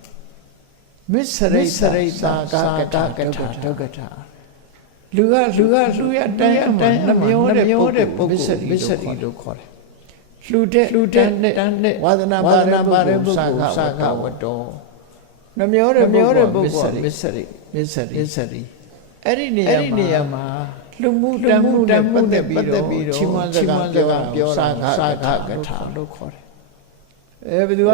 မစ္စရိသာကတဒုက္ကတာလူရတန်နှမျောတဲ့ပုဂ္ဂိုလ်မစ္စရိလို့ခေါ်တယ်လှူတဲ့နဲ့ဝါဒနာပါတဲ့ပုဂ္ဂိုလ်စာကဝတ္တောနှမျောတဲ့ပုဂ္ဂိုလ်မစ္စရိအဲ့ဒီနေရာမှာလူမှုတန်မှုနဲ့ပတ်သက်ပြီးတော့ချီးမွမ်းစကားပြောစာကထာလို့ခေါ်တယ်ဘယ်သူက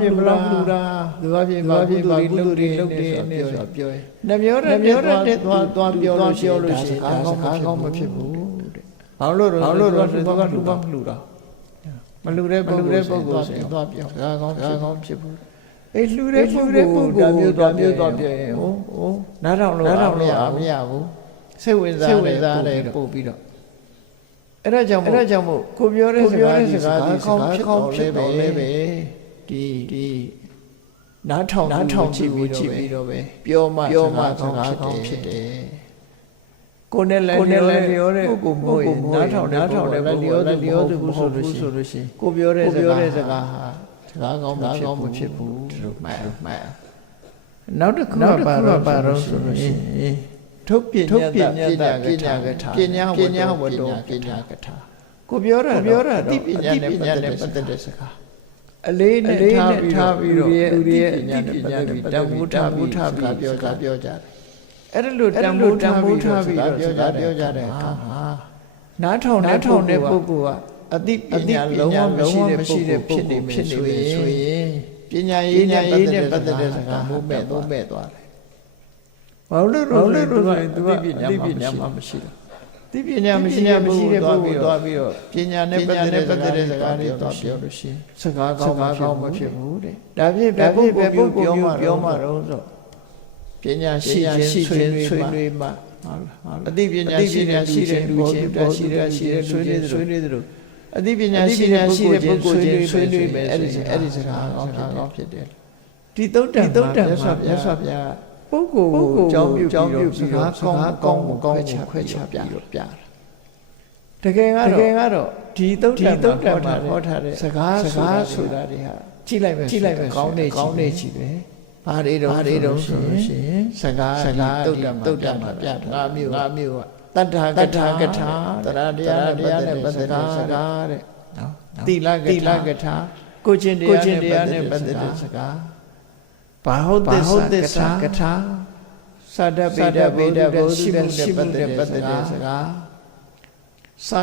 ပြေဘလောက်လှူတာသူကပြေဘာပြေဘာကုသိုလ်တွေလုပ်တယ်အနေဆိုပြောရင်နှမျောတဲ့သွားပြောလို့ရှိရင်ဒါစကားကောင်းမဖြစ်ဘူးတဲ့ဘာလို့တော့သူကလှူတာမလှူတဲ့ပုဂ္ဂိုလ်ဆိုရင်သွားပြောစကားကောင်းဖြစ်ဘူးအေးလှူတဲ့ပုဂ္ဂိုလ်ဒါမျိုးသွားပြောရင်ဟိုနားထောင်လို့မရဘူးစိတ်ဝင်စားတယ်ပို့ပြီးတော့အဲ့ဒါကြောင့်မို့ကိုပြောတဲ့စကားဒီစကားကောင်းဖြစ်တော့လည်းပဲဒီနားထောင်ကြည့်ပြီးတော့ပဲပြောမှစကားကောင်းဖြစ်တယ်ကိုယ်နဲ့လည်းပြောတဲ့ကိုမဟုတ်ရင်နားထောင်တဲ့ပြောသူဆိုလို့ရှိရင်ကိုပြောတဲ့စကားဟာစကားကောင်းမဖြစ်ဘူးလို့မှတ်နောက်တစ်ခုပါတော့ဆိုလို့ရှိရင်ထုတ်ပညာကထာပညာဝတ္တောပညာကထာကိုပြောတာအသိပညာနဲ့ပတ်သက်တဲ့စကားအလေးနဲ့ထားပြီးတော့လူတွေရဲ့အသိပညာတွေတန်ဖိုးထားပြီးပြောကြတယ်အဲ့ဒါလို့တန်ဖိုးထားပြီးတော့ပြောကြတဲ့အခါမှာနားထောင်တဲ့ပုဂ္ဂိုလ်ကအသိပညာလုံးဝမရှိတဲ့ဖြစ်နေဆိုရင်ပညာရေးနဲ့ပတ်သက်တဲ့စကားမိုးမဲ့သွားတယ်ဘာလို့ဆိုရင်သူကအသိပညာမှမရှိတာသိပညာမရှိတဲ့ပုဂ္ဂိုလ်သွားပြီးတော့ပညာနဲ့ပတ်သက်တဲ့စကားတွေသွားပြောလို့ရှိရင်စကားကောင်းမဖြစ်ဘူးတဲ့ဒါဖြင့်ဘယ်ပုဂ္ဂိုလ်ပြောမှတော့ဆိုပညာရှိခြင်းဆွေးနွေးမှ အသိပညာရှိတဲ့လူချင်းပေါ်ရှိတဲ့ဆွေးနွေးသလိုအသိပညာရှိတဲ့ပုဂ္ဂိုလ်ချင်းဆွေးနွေးမယ်အဲ့ဒီစကားကောင်းဖြစ်တယ်ဒီသုတ်တံမှာမြတ်စွာဘုရားပုဂ္ဂိုလ်ကိုကြောင်းပြုပြီးစကားကောင်းခွဲခြားပြတော့ပြတာတကယ်ကတော့ဒီသုတ်တံမှာဟောထားတဲ့စကားဆိုတာတွေဟာကြည့်လိုက်မယ်ကောင်းနေချီပဲဘာတွေတော့ဆိုလို့ရှိရင်စကားသုတ်တံမှာပြတာ၅မျိုးကတတ္ထာကထာတရားနဲ့ပတ်သက်တဲ့စကားတဲ့နော်သီလကထာကိုချင်းတရားနဲ့ပတ်သက်တဲ့စကားဘာဟုတ်သစ္စာကထာသဒ္ဒဗေဒဘုဒ္ဓရှိမှုနဲ့ပတ်သက်တဲ့စကားသံ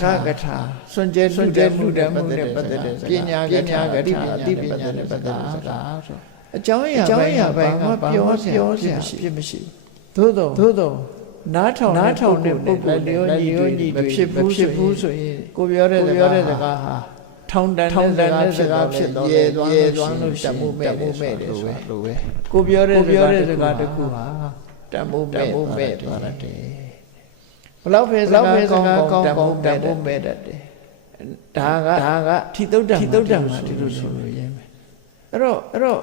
ဃကထာစွန့်ကြဲလူတဲ့မှုနဲ့ပတ်သက်တဲ့စကားပညာကထာအတိပညာနဲ့ပတ်သက်တဲ့စကားဆိုအကြောင်းအရာပိုင်းကပြောစရာဖြစ်မရှိဘူးသို့တော့နားထောင်တဲ့ပုဂ္ဂိုလ်လက်လျောညီတွေမဖြစ်ဘူးဆိုရင်ကိုပြောတဲ့စကားဟာထောင်တန်တဲ့စကားဖြစ်တော့ရေသွားလို့တမှုမဲ့တယ်လို့ပဲကိုပြောတဲ့စကားတစ်ခုဟာတမှုမဲ့သွားတယ်ဘလောက်ပဲစကားကောင်းတမှုမဲ့တတ်တယ်ဒါကထိတုတ်တံမှာဒီလိုဆိုလို့ရမယ်အဲ့တော့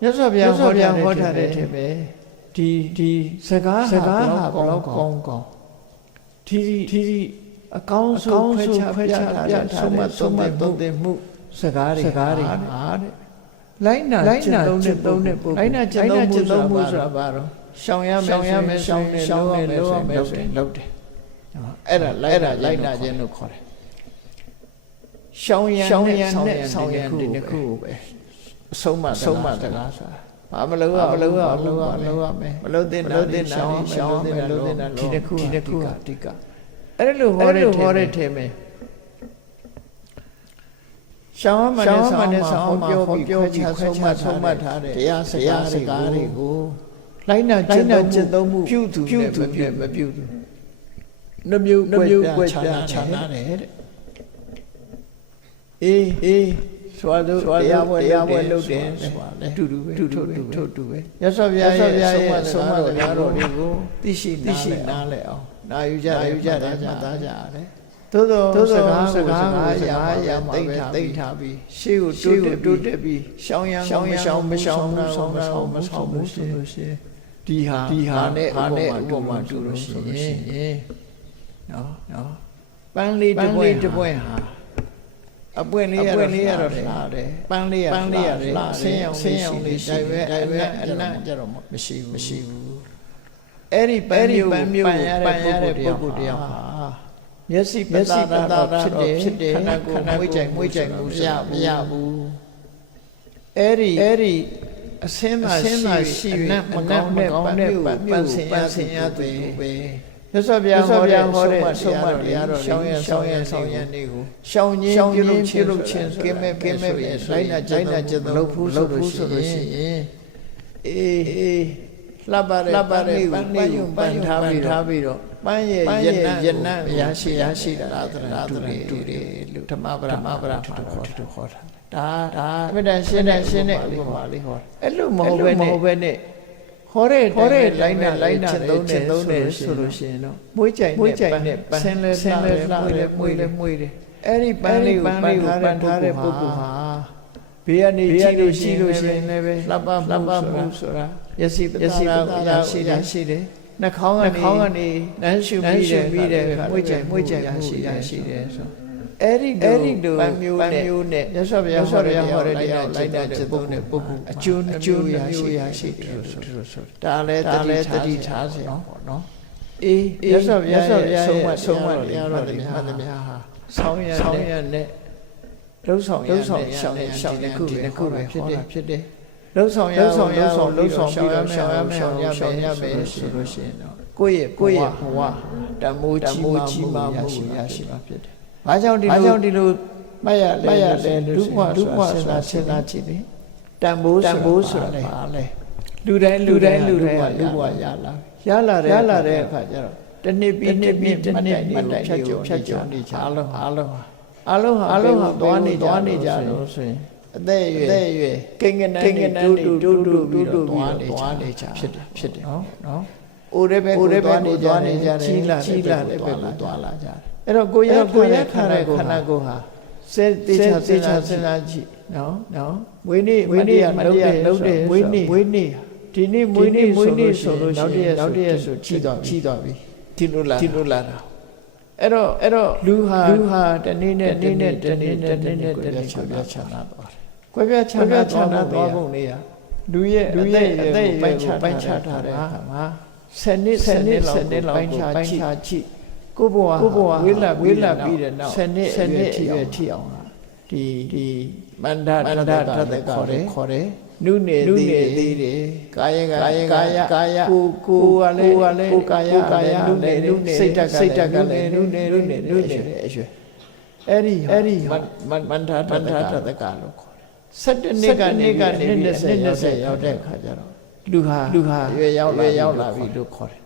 မြတ်စွာဘုရားဟောထားတဲ့ထဲပဲဒီစကားဟာဘလောက်ကောင်းဒီအကောင်းဆုံးခွဲခြားပြဆုံးမသုံးတဲ့မှုစကားတွေဟာတဲ့လိုက်နာကျင့်သုံးတဲ့ပုဂ္ဂိုလ်လိုက်နာကျင့်သုံးမှုဆိုတာဘာတော့ရှောင်ရမယ်ရှောင်တယ်လုပ်တယ်အဲ့ဒါလိုက်နာခြင်းလို့ခေါ်တယ်ရှောင်ရနဲ့ဆောင်ရဒီနှစ်ခုကိုပဲအဆုံးမစကားဆိုတာဘာမလုပ်ရမယ်မလုပ်တဲ့ရှောင်မယ်လုပ်တဲ့ဒီနှစ်ခုအဓိကအဲ့လိုဟောတဲ့ထဲမှာရှောင်းမနဲ့ဆောင်းပြောပြီးခွဲခြားဆုံးမထားတဲ့တရားစကားတွေကိုလိုက်နာကျင့်သုံးမှုပြုသူနဲ့မပြုသူနှမျိုးကွဲခြားနာတယ်တဲ့အေးဆိုတော့တရားပွဲလုပ်တယ်ဆိုတာလေတူပဲရသော်ဗျာရဲ့ဆုံးမစကားတော်တွေကိုသိရှိနားလဲအောင်နာယူကြတယ်မှတ်သားကြရတယ်သို့သောစကားရာမှာတိတ်ထားပြီးရှေ့ကိုတိုးတက်ပြီးရှောင်းမရှောင်းဘူးဆိုလို့ရှိရင်ဒီဟာနဲ့ဥပမာတူလို့ရှိရင်နော်ပန်းလေးတစ်ပွင့်ဟာအပွင့်လေးရတော့လှတယ်ပန်းလေးရလှဆင်းအောင်လေးရှိပဲအနံ့ကြတော့မရှိဘူးအဲ့ဒီပန်းမျိုးပန်းရတဲ့ပုဂ္ဂိုလ်တယောက်ဟာမျက်စိပတာတော့ဖြစ်တယ်ခန္ဓာကိုယ်မွေးကြိုင်မှုမရဘူးအဲ့ဒီအစင်းသာရှိအနံ့မကောင်းတဲ့ပန်းဆင်ရသူပဲမြတ်စွာဘုရားဟောတဲ့ဆုံးမတရားတော်ရှောင်းရနေကိုရှောင်းခြင်းပြုလုပ်ခြင်းကင်းမဲ့လိုက်နာကျင့်လုပ်ဖို့ဆိုလို့ရှိရင်အေးလှပတဲ့ပန်းလေးကိုပန်းထားပြီးတော့ပန်းရဲ့ရနံ့ရရှိတာတူတယ်လို့ဓမ္မပရမခေါ်တာဒါအမြဲတမ်းရှင်းတဲ့ဥပမာလေးဟောအဲ့လိုမဟုတ်ပဲနဲ့ဟောတဲ့လိုက်နာကျင့်သုံးတယ်ဆိုလို့ရှိရင်တော့မွေးကြိုင်နဲ့ပန်းဆင်းလဲမွေးတယ်အဲ့ဒီပန်းလေးကိုပန်းထားတဲ့ပုဂ္ဂိုလ်ဟာဘေးကနေကြည့်လို့ရှိရင်လည်းပဲလှပမှုဆိုတာယစီပတာရာရှိတယ်နှာခေါင်းကနေနမ်းရှုပြီးတယ်မွေးကြိုင်မှုရှိတယ်ဆိုအဲ့ဒီလိုပန်းမျိုးနဲ့မြတ်စွာဘုရားဟောတဲ့တရားလိုက်နာကျင့်သုံးတဲ့ပုဂ္ဂိုလ်အကျိုးရရှိတယ်လို့ဆိုဒါလည်းတတိထားစေအောင်ပေါ့နော်အေးမြတ်စွာဘုရားဆုံးမတရားတော်တွေမှန်သမျှဟာဆောင်းရနဲ့လှုပ်ဆောင်ရှောင်းတဲ့ခုပဲဖြစ်တယ်လှုပ်ဆောင်ပြီးရှောင်းရမယ်ဆိုလို့ရှိရင်တော့ကိုယ့်ရဲ့ဘဝတမိုးကြီးမားမှုရရှိမှာဖြစ်တယ်။ဘာကြောင့်ဒီလိုမှတ်ရလဲဒုက္ခဆိုတာစဉ်းစားကြည့်လေ။တန်ဖိုးဆိုတာပါလေ။လူတိုင်းလူဘဝရလာတဲ့အခါကျတော့တနှစ်ပြီးတနှစ်ဖြတ်ကျော်နေကြအားလုံးဟာသွားနေကြလို့ဆိုရင်အသက်အရွယ်ကိန်းကနန်းတူပြီးတော့သွားနေကြဖြစ်တယ်နော် အိုတဲ့ဘက်ကိုသွားနေကြတယ်ကြီးလာတဲ့ဘက်ကိုသွားလာကြတယ်အဲ့တော့ကိုရထားတဲ့ခန္ဓာကိုယ်ဟာစေတေချာစဉ်းစားကြည့်နော်မွေးနေ့မလုပ်တယ်မွေးနေ့ဒီနေ့မွေးနေ့ဆိုလို့နောက်တရက်ဆိုချီသွားပြီဒီလိုလာတာအဲ့တော့လူဟာတနေ့နဲ့ကိုပြချမ်းသာသွားတယ်ကိုပြချမ်းသာသွားပုံလေးဟာလူရဲ့အသက်ပိုင်းခြားထားတဲ့အခါမှာ10နှစ်လောက်ပိုင်းခြားကြည့်ကိုဘဝဝေးလာပြီးတဲ့နောက်10နှစ်ထိအောင်ဒီမန္တတသက်ခေါ်တယ်နုနေသေးတယ်ကာယကိုယ်ကလည်းကာယနုနေစိတ်တက်ကလည်းနုနေအရွယ်အဲ့ဒီမန္တတသက်ကလို့ခေါ်တယ်17နှစ်ကနေ20ရောက်တဲ့အခါကျတော့လူဟာရွယ်ရောက်လာပြီလို့ခေါ်တယ်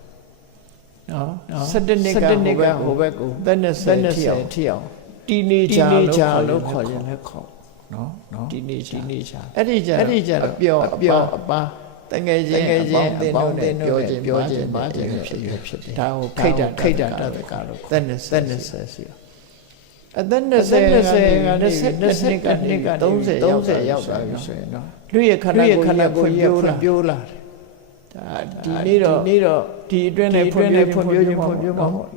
နော်17နှစ်ကဟိုဘက်ကိုသက်20ထိအောင်တီနေချာလို့ခေါ်ရင်လည်းခေါ်နော်တီနေချာအဲ့ဒီကြအပျော်အပါတငယ်ချင်းအပေါင်းတင်တို့နဲ့ပြောခြင်းပါခြင်းဖြစ်တယ်ဒါကိုခိတ္တတသကလို့သက်20ရှိအသက်20ကနေ20ကနေ30ရောက်သွားပြီဆိုရင်နော်လူရဲ့ခန္ဓာကိုယ်ပြိုးလာတယ်ဒါဒီနေ့တော့ဒီအတွင်းနဲ့ဖွံ့ဖြိုးခြင်းမှာ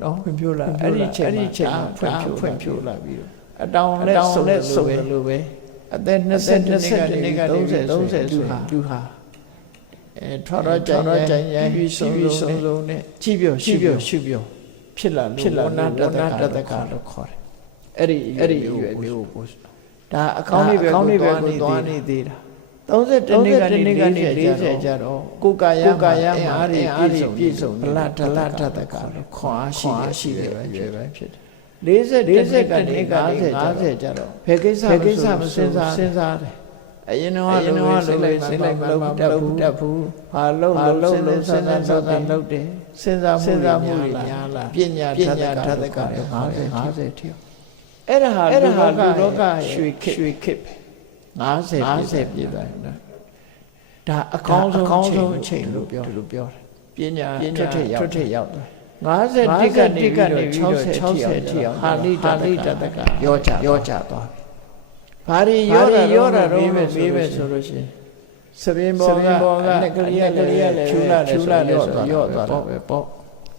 နော်ဖွံ့ဖြိုးလာအဲ့ဒီချိန်မှာဖွံ့ဖြိုးလာပြီးတော့အတောင်နဲ့စုံလို့ပဲအသက်20ကနေ30လူဟာထော်တော့ကြိုင်ပြီးဆုံးနဲ့ကြည့်ပြောရှုပြောဖြစ်လာဝဏတတကလို့ခေါ်တယ်အဲ့ဒီရွယ်မျိုးကိုဒါအကောင်းလေးပဲသွားနေသေးတာ31နှစ်ကနေ40ကျတော့ကိုယ်ကာယမှာအားပြည့်စုံဗလတတကလို့ခေါ်အားရှိတယ်ပဲရွယ်ပဲဖြစ်တယ်40ကနေ50ကျတော့ဘယ်ကိစ္စမစဉ်းစားတယ်အရင်တော့လုံးလိုက်မလုပ်တတ်ဘူးဟာလုံးစဉ်းစားလုပ်တယ်စဉ်းစားမှုတွေများလာပညာဓာတ်က50ထိအဲ့ဒါဟာလူလောကရွှေခေတ်50ပြည့်သွားတယ်ဒါအကောင်းဆုံးအချိန်လို့ပြောတယ်ပညာထွက်ထရောက်တယ်50ကနေ60ထိအောင်ဟာလိတတကရောကြသွားပြီဘာတွေရောတာတော့မေးမယ်ဆိုလို့ရှိရင်စပင်းဘောကငကလေးလည်းဖြူလာတယ်ဆိုရော့သွားတော့ပဲပေါ့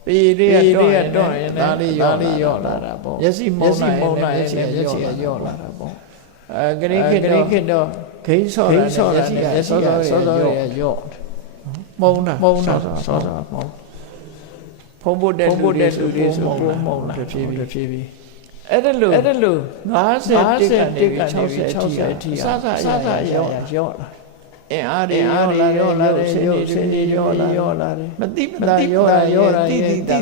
ပြီးတော့ရင်ဒါလေးရော့လာတာပေါ့မျက်စိမုံလာရင်မျက်စိရော့လာတာပေါ့ဂရိခေတ်တော့ဂိမ်းဆော့တာမျက်စိစောရော့မုံတာစောမုံဖုံးဖို့တဲ့လူတွေဆိုမုံလာတဖြည်းဖြည်းအဲ့ဒါလို့50ကနေ60ထိစရော့လာအင်းအားတွေရော့လာတယ်စင်တွေရော့လာတယ်မတိရော့လာတိတာ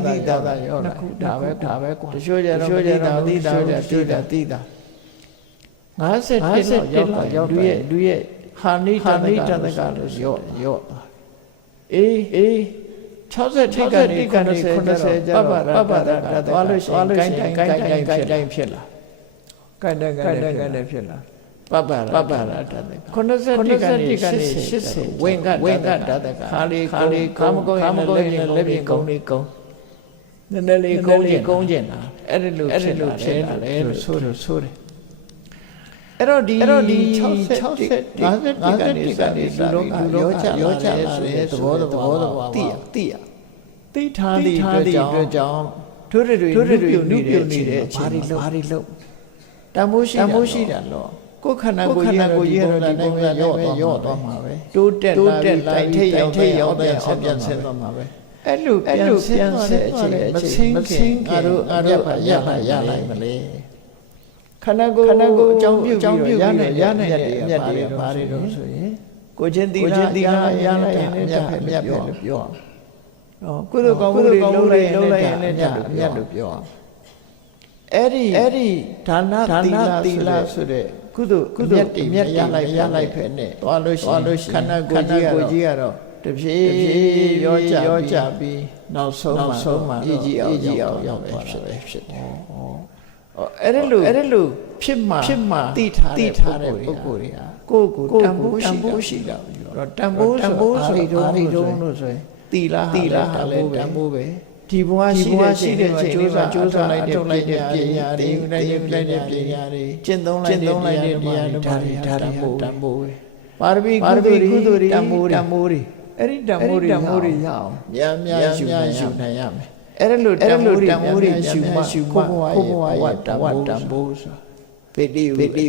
ရော့လာဒါပဲကွာတချို့ကြတော့မတိတာတိတာ50လောက်ရောက်လူရဲ့ဟာနိတတကလို့ရော့အေး60ကနေ90ကျတော့ပပတာသွားလို့ရှိရင်ကိုင်းတိုင်းဖြစ်လာကိုင်းတိုင်းဖြစ်လာပပတာတတ်တယ်90ကနေ80ဝင်ကတတ်တယ်ခါလေးကာမဂုဏ်ရဲ့လက်ပြင်ကုန်းလေးကုန်းနည်းနည်းလေးကုန်းကျင်လာအဲ့ဒီလိုဖြစ်လာတယ်လို့ဆိုတယ်အဲ့တော့ဒီ60 50ကနေလူလောကရောချလာတဲ့သဘောသိထားသည့်အတွက်ကြောင့်ထိုးတွေနုပြုတ်နေတဲ့အခြေအနေဘာတွေလုပ်တမိုးရှိတာလို့ကိုယ်ခန္ဓာကိုယ်ကြီးတော့ဒီပုံစံရော့သွားမှာပဲတိုးတက်လာထိတ်ရောက်တဲ့ဆက်ပြန်ဆင်းသွားမှာပဲအဲ့လိုပြန်ဆင်းတဲ့အခြေမဆင်းငါတို့ရလိုက်မလဲခန္ဓာကိုယ်အကြောင်းပြုပြီးရနိုင်တဲ့အမြတ်တွေဘာတွေတော့ဆိုရင်ကိုချင်းသီလရလိုက်ရင်အမြတ်ပဲလို့ပြောနော်ကုသိုလ်ကောင်းမှုတွေလုပ်လိုက်ရင်လည်းအမြတ်လို့ပြောအဲ့ဒီဒါနသီလဆိုတဲ့ကုသိုလ်မြတ်တွေရလိုက်ဖက်နဲ့သွားလို့ရှိရင်ခန္ဓာကိုယ်ကြီးကတော့တဖြည်းရောကြပြီးနောက်ဆုံးမှာအေးကြီးအောင်ရောက်ပဲဖြစ်တယ်အဲ့ဒါလို့ဖြစ်မှာသိထားတဲ့ပုဂ္ဂိုလ်တွေကကိုယ်တန်ဖိုးရှိတာတော့တန်ဖိုးဆိုဘာတွေတုံးလို့ဆိုရင် တီလာဟာလည်းတန်ဖိုးပဲဒီဘဝရှိတဲ့ချိန်လေးမှာကြိုးစားလိုက်တဲ့ပညာတွေလိုက်တဲ့ပညာတွေကျင့်သုံးလိုက်တဲ့တရားတွေဒါတွေတန်ဖိုးပဲပါရမီကုသိုလ်တွေတန်ဖိုးတွေအဲ့ဒီတန်ဖိုးတွေရအောင်များယူနိုင်ရမယ်အဲ့လိုတန်ဖိုးတွေယူမှကိုဘဝရဲ့တန်ဖိုးဆိုပေတိအဲ့ဒီ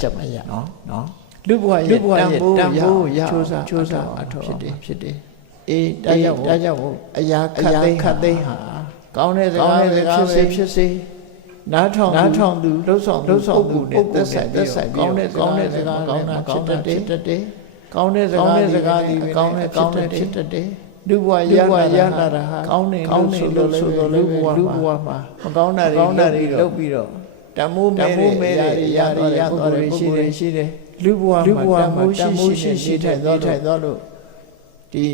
ချက်မရနော်လူဘဝရဲ့တန်ဖိုးရကြိုးစားအထောက်ဖြစ်တယ်အေးဒါကြောင့်အရာခတ်သိမ်းဟာကောင်းတဲ့စကားဖြစ်စေနားထောင်သူလှုပ်ဆောင်သူနဲ့သက်ဆိုင်ကောင်းတဲ့စကားကောင်းတာဖြစ်တတ်တယ်ကောင်းတဲ့စကားဒီကောင်းတဲ့ဖြစ်တတ်တယ်လူဘဝရလာတာဟာကောင်းတယ်လို့ဆိုတော့လူဘဝမှာမကောင်းတာတွေလုပ်ပြီးတော့တမိုးမဲရသွားတယ်ရှိတယ်လူဘဝမှာတမိုးရှိထိုင်သွားလို့ဒီ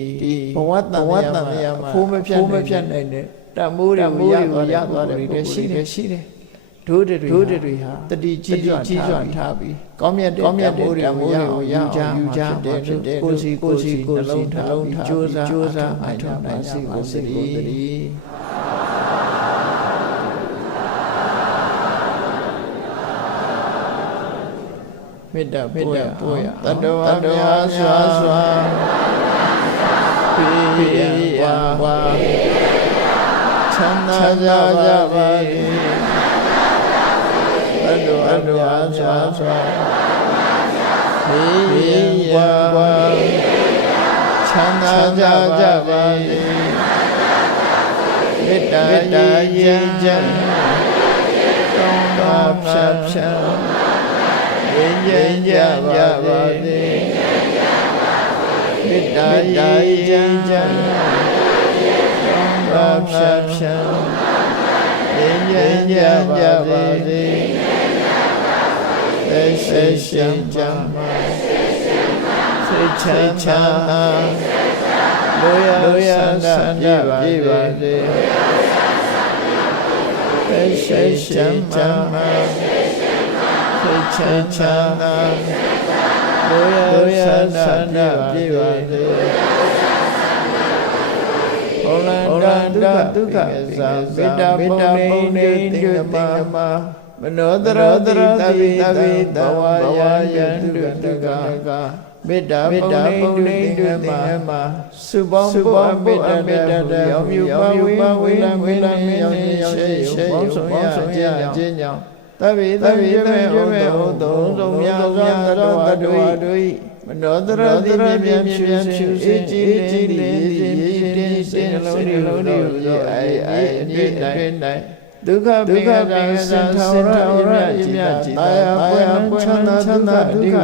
ဘဝတန်မြာမှာဖိုးမဖြတ်နိုင်တဲ့တမိုးတွေကိုရသွားတယ်တွေရှိတယ်ဒုတွေဟာတတိကြီးစွာထားပြီးကောင်းမြတ်တဲ့တမိုးတွေကိုရအောင်ယူကြဖြစ်တယ်ကိုစီနှလုံးထားပြီးကြိုးစားအထောက်နိုင်စေကိုသတိမေတ္တာပို့ရတတ္တဝါများစွာပြေရဝါချမ်းသာကြပါစေတတ္တဝါစွာပြေရဝါချမ်းသာကြပါစေမေတ္တာရင်ချမ်းတောင်းတာဖြတ်ဝိညာဉ်ကြပါစေမေတ္တာရင်ချမ်းတောင်းတာဖြတ်ဝိညာဉ်ကြပါစေသိရှင်းချမ်းစိတ်ချမ်းလိုရဆန္ဒပြပါစေသိရှင်းချမ်းစိတ်ချမ်းသာလိုရဆန္ဒပြပါစေဩလန္တဒုက္ခမေတ္တာပုံနေတိမမနောတရသဗိတဝါယံတုတကမေတ္တာပုံနေတိမစုပေါင်းမေတ္တာရောမြူပါဝေလံရောရှေပေါင်းဆောင်ရခြင်းကြောင့်သဗ္ဗေမေဟုသောသုံးများစွာတတ္တဝါတို့မနောတရတိမြင်ဖြူအေးကြည်လေးတင်းစိတ်နှလုံးတို့အိအပြည့်၌ဒုက္ခပိကံစံထာဝရအမြတ်จิตာယပွင့်ချမ်းသာဒုက္ခ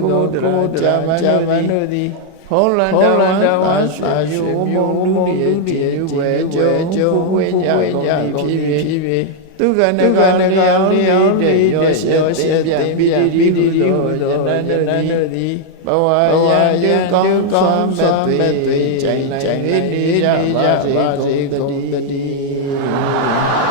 ကိုတရာကြာမန်တို့သည်ဟောလန္တဝါစာယုမုံလူတည်ဝဲကြုံဝိညာဖြစ်ဖြစ်ဒုက္ခနကလျောင်းတဲ့ရောရှေပြပြီးလို့ရတန်တို့သည်ဘဝရံကောင်းမဲ့သွေးကြိုင်နေကြပါစေကုန်တည်း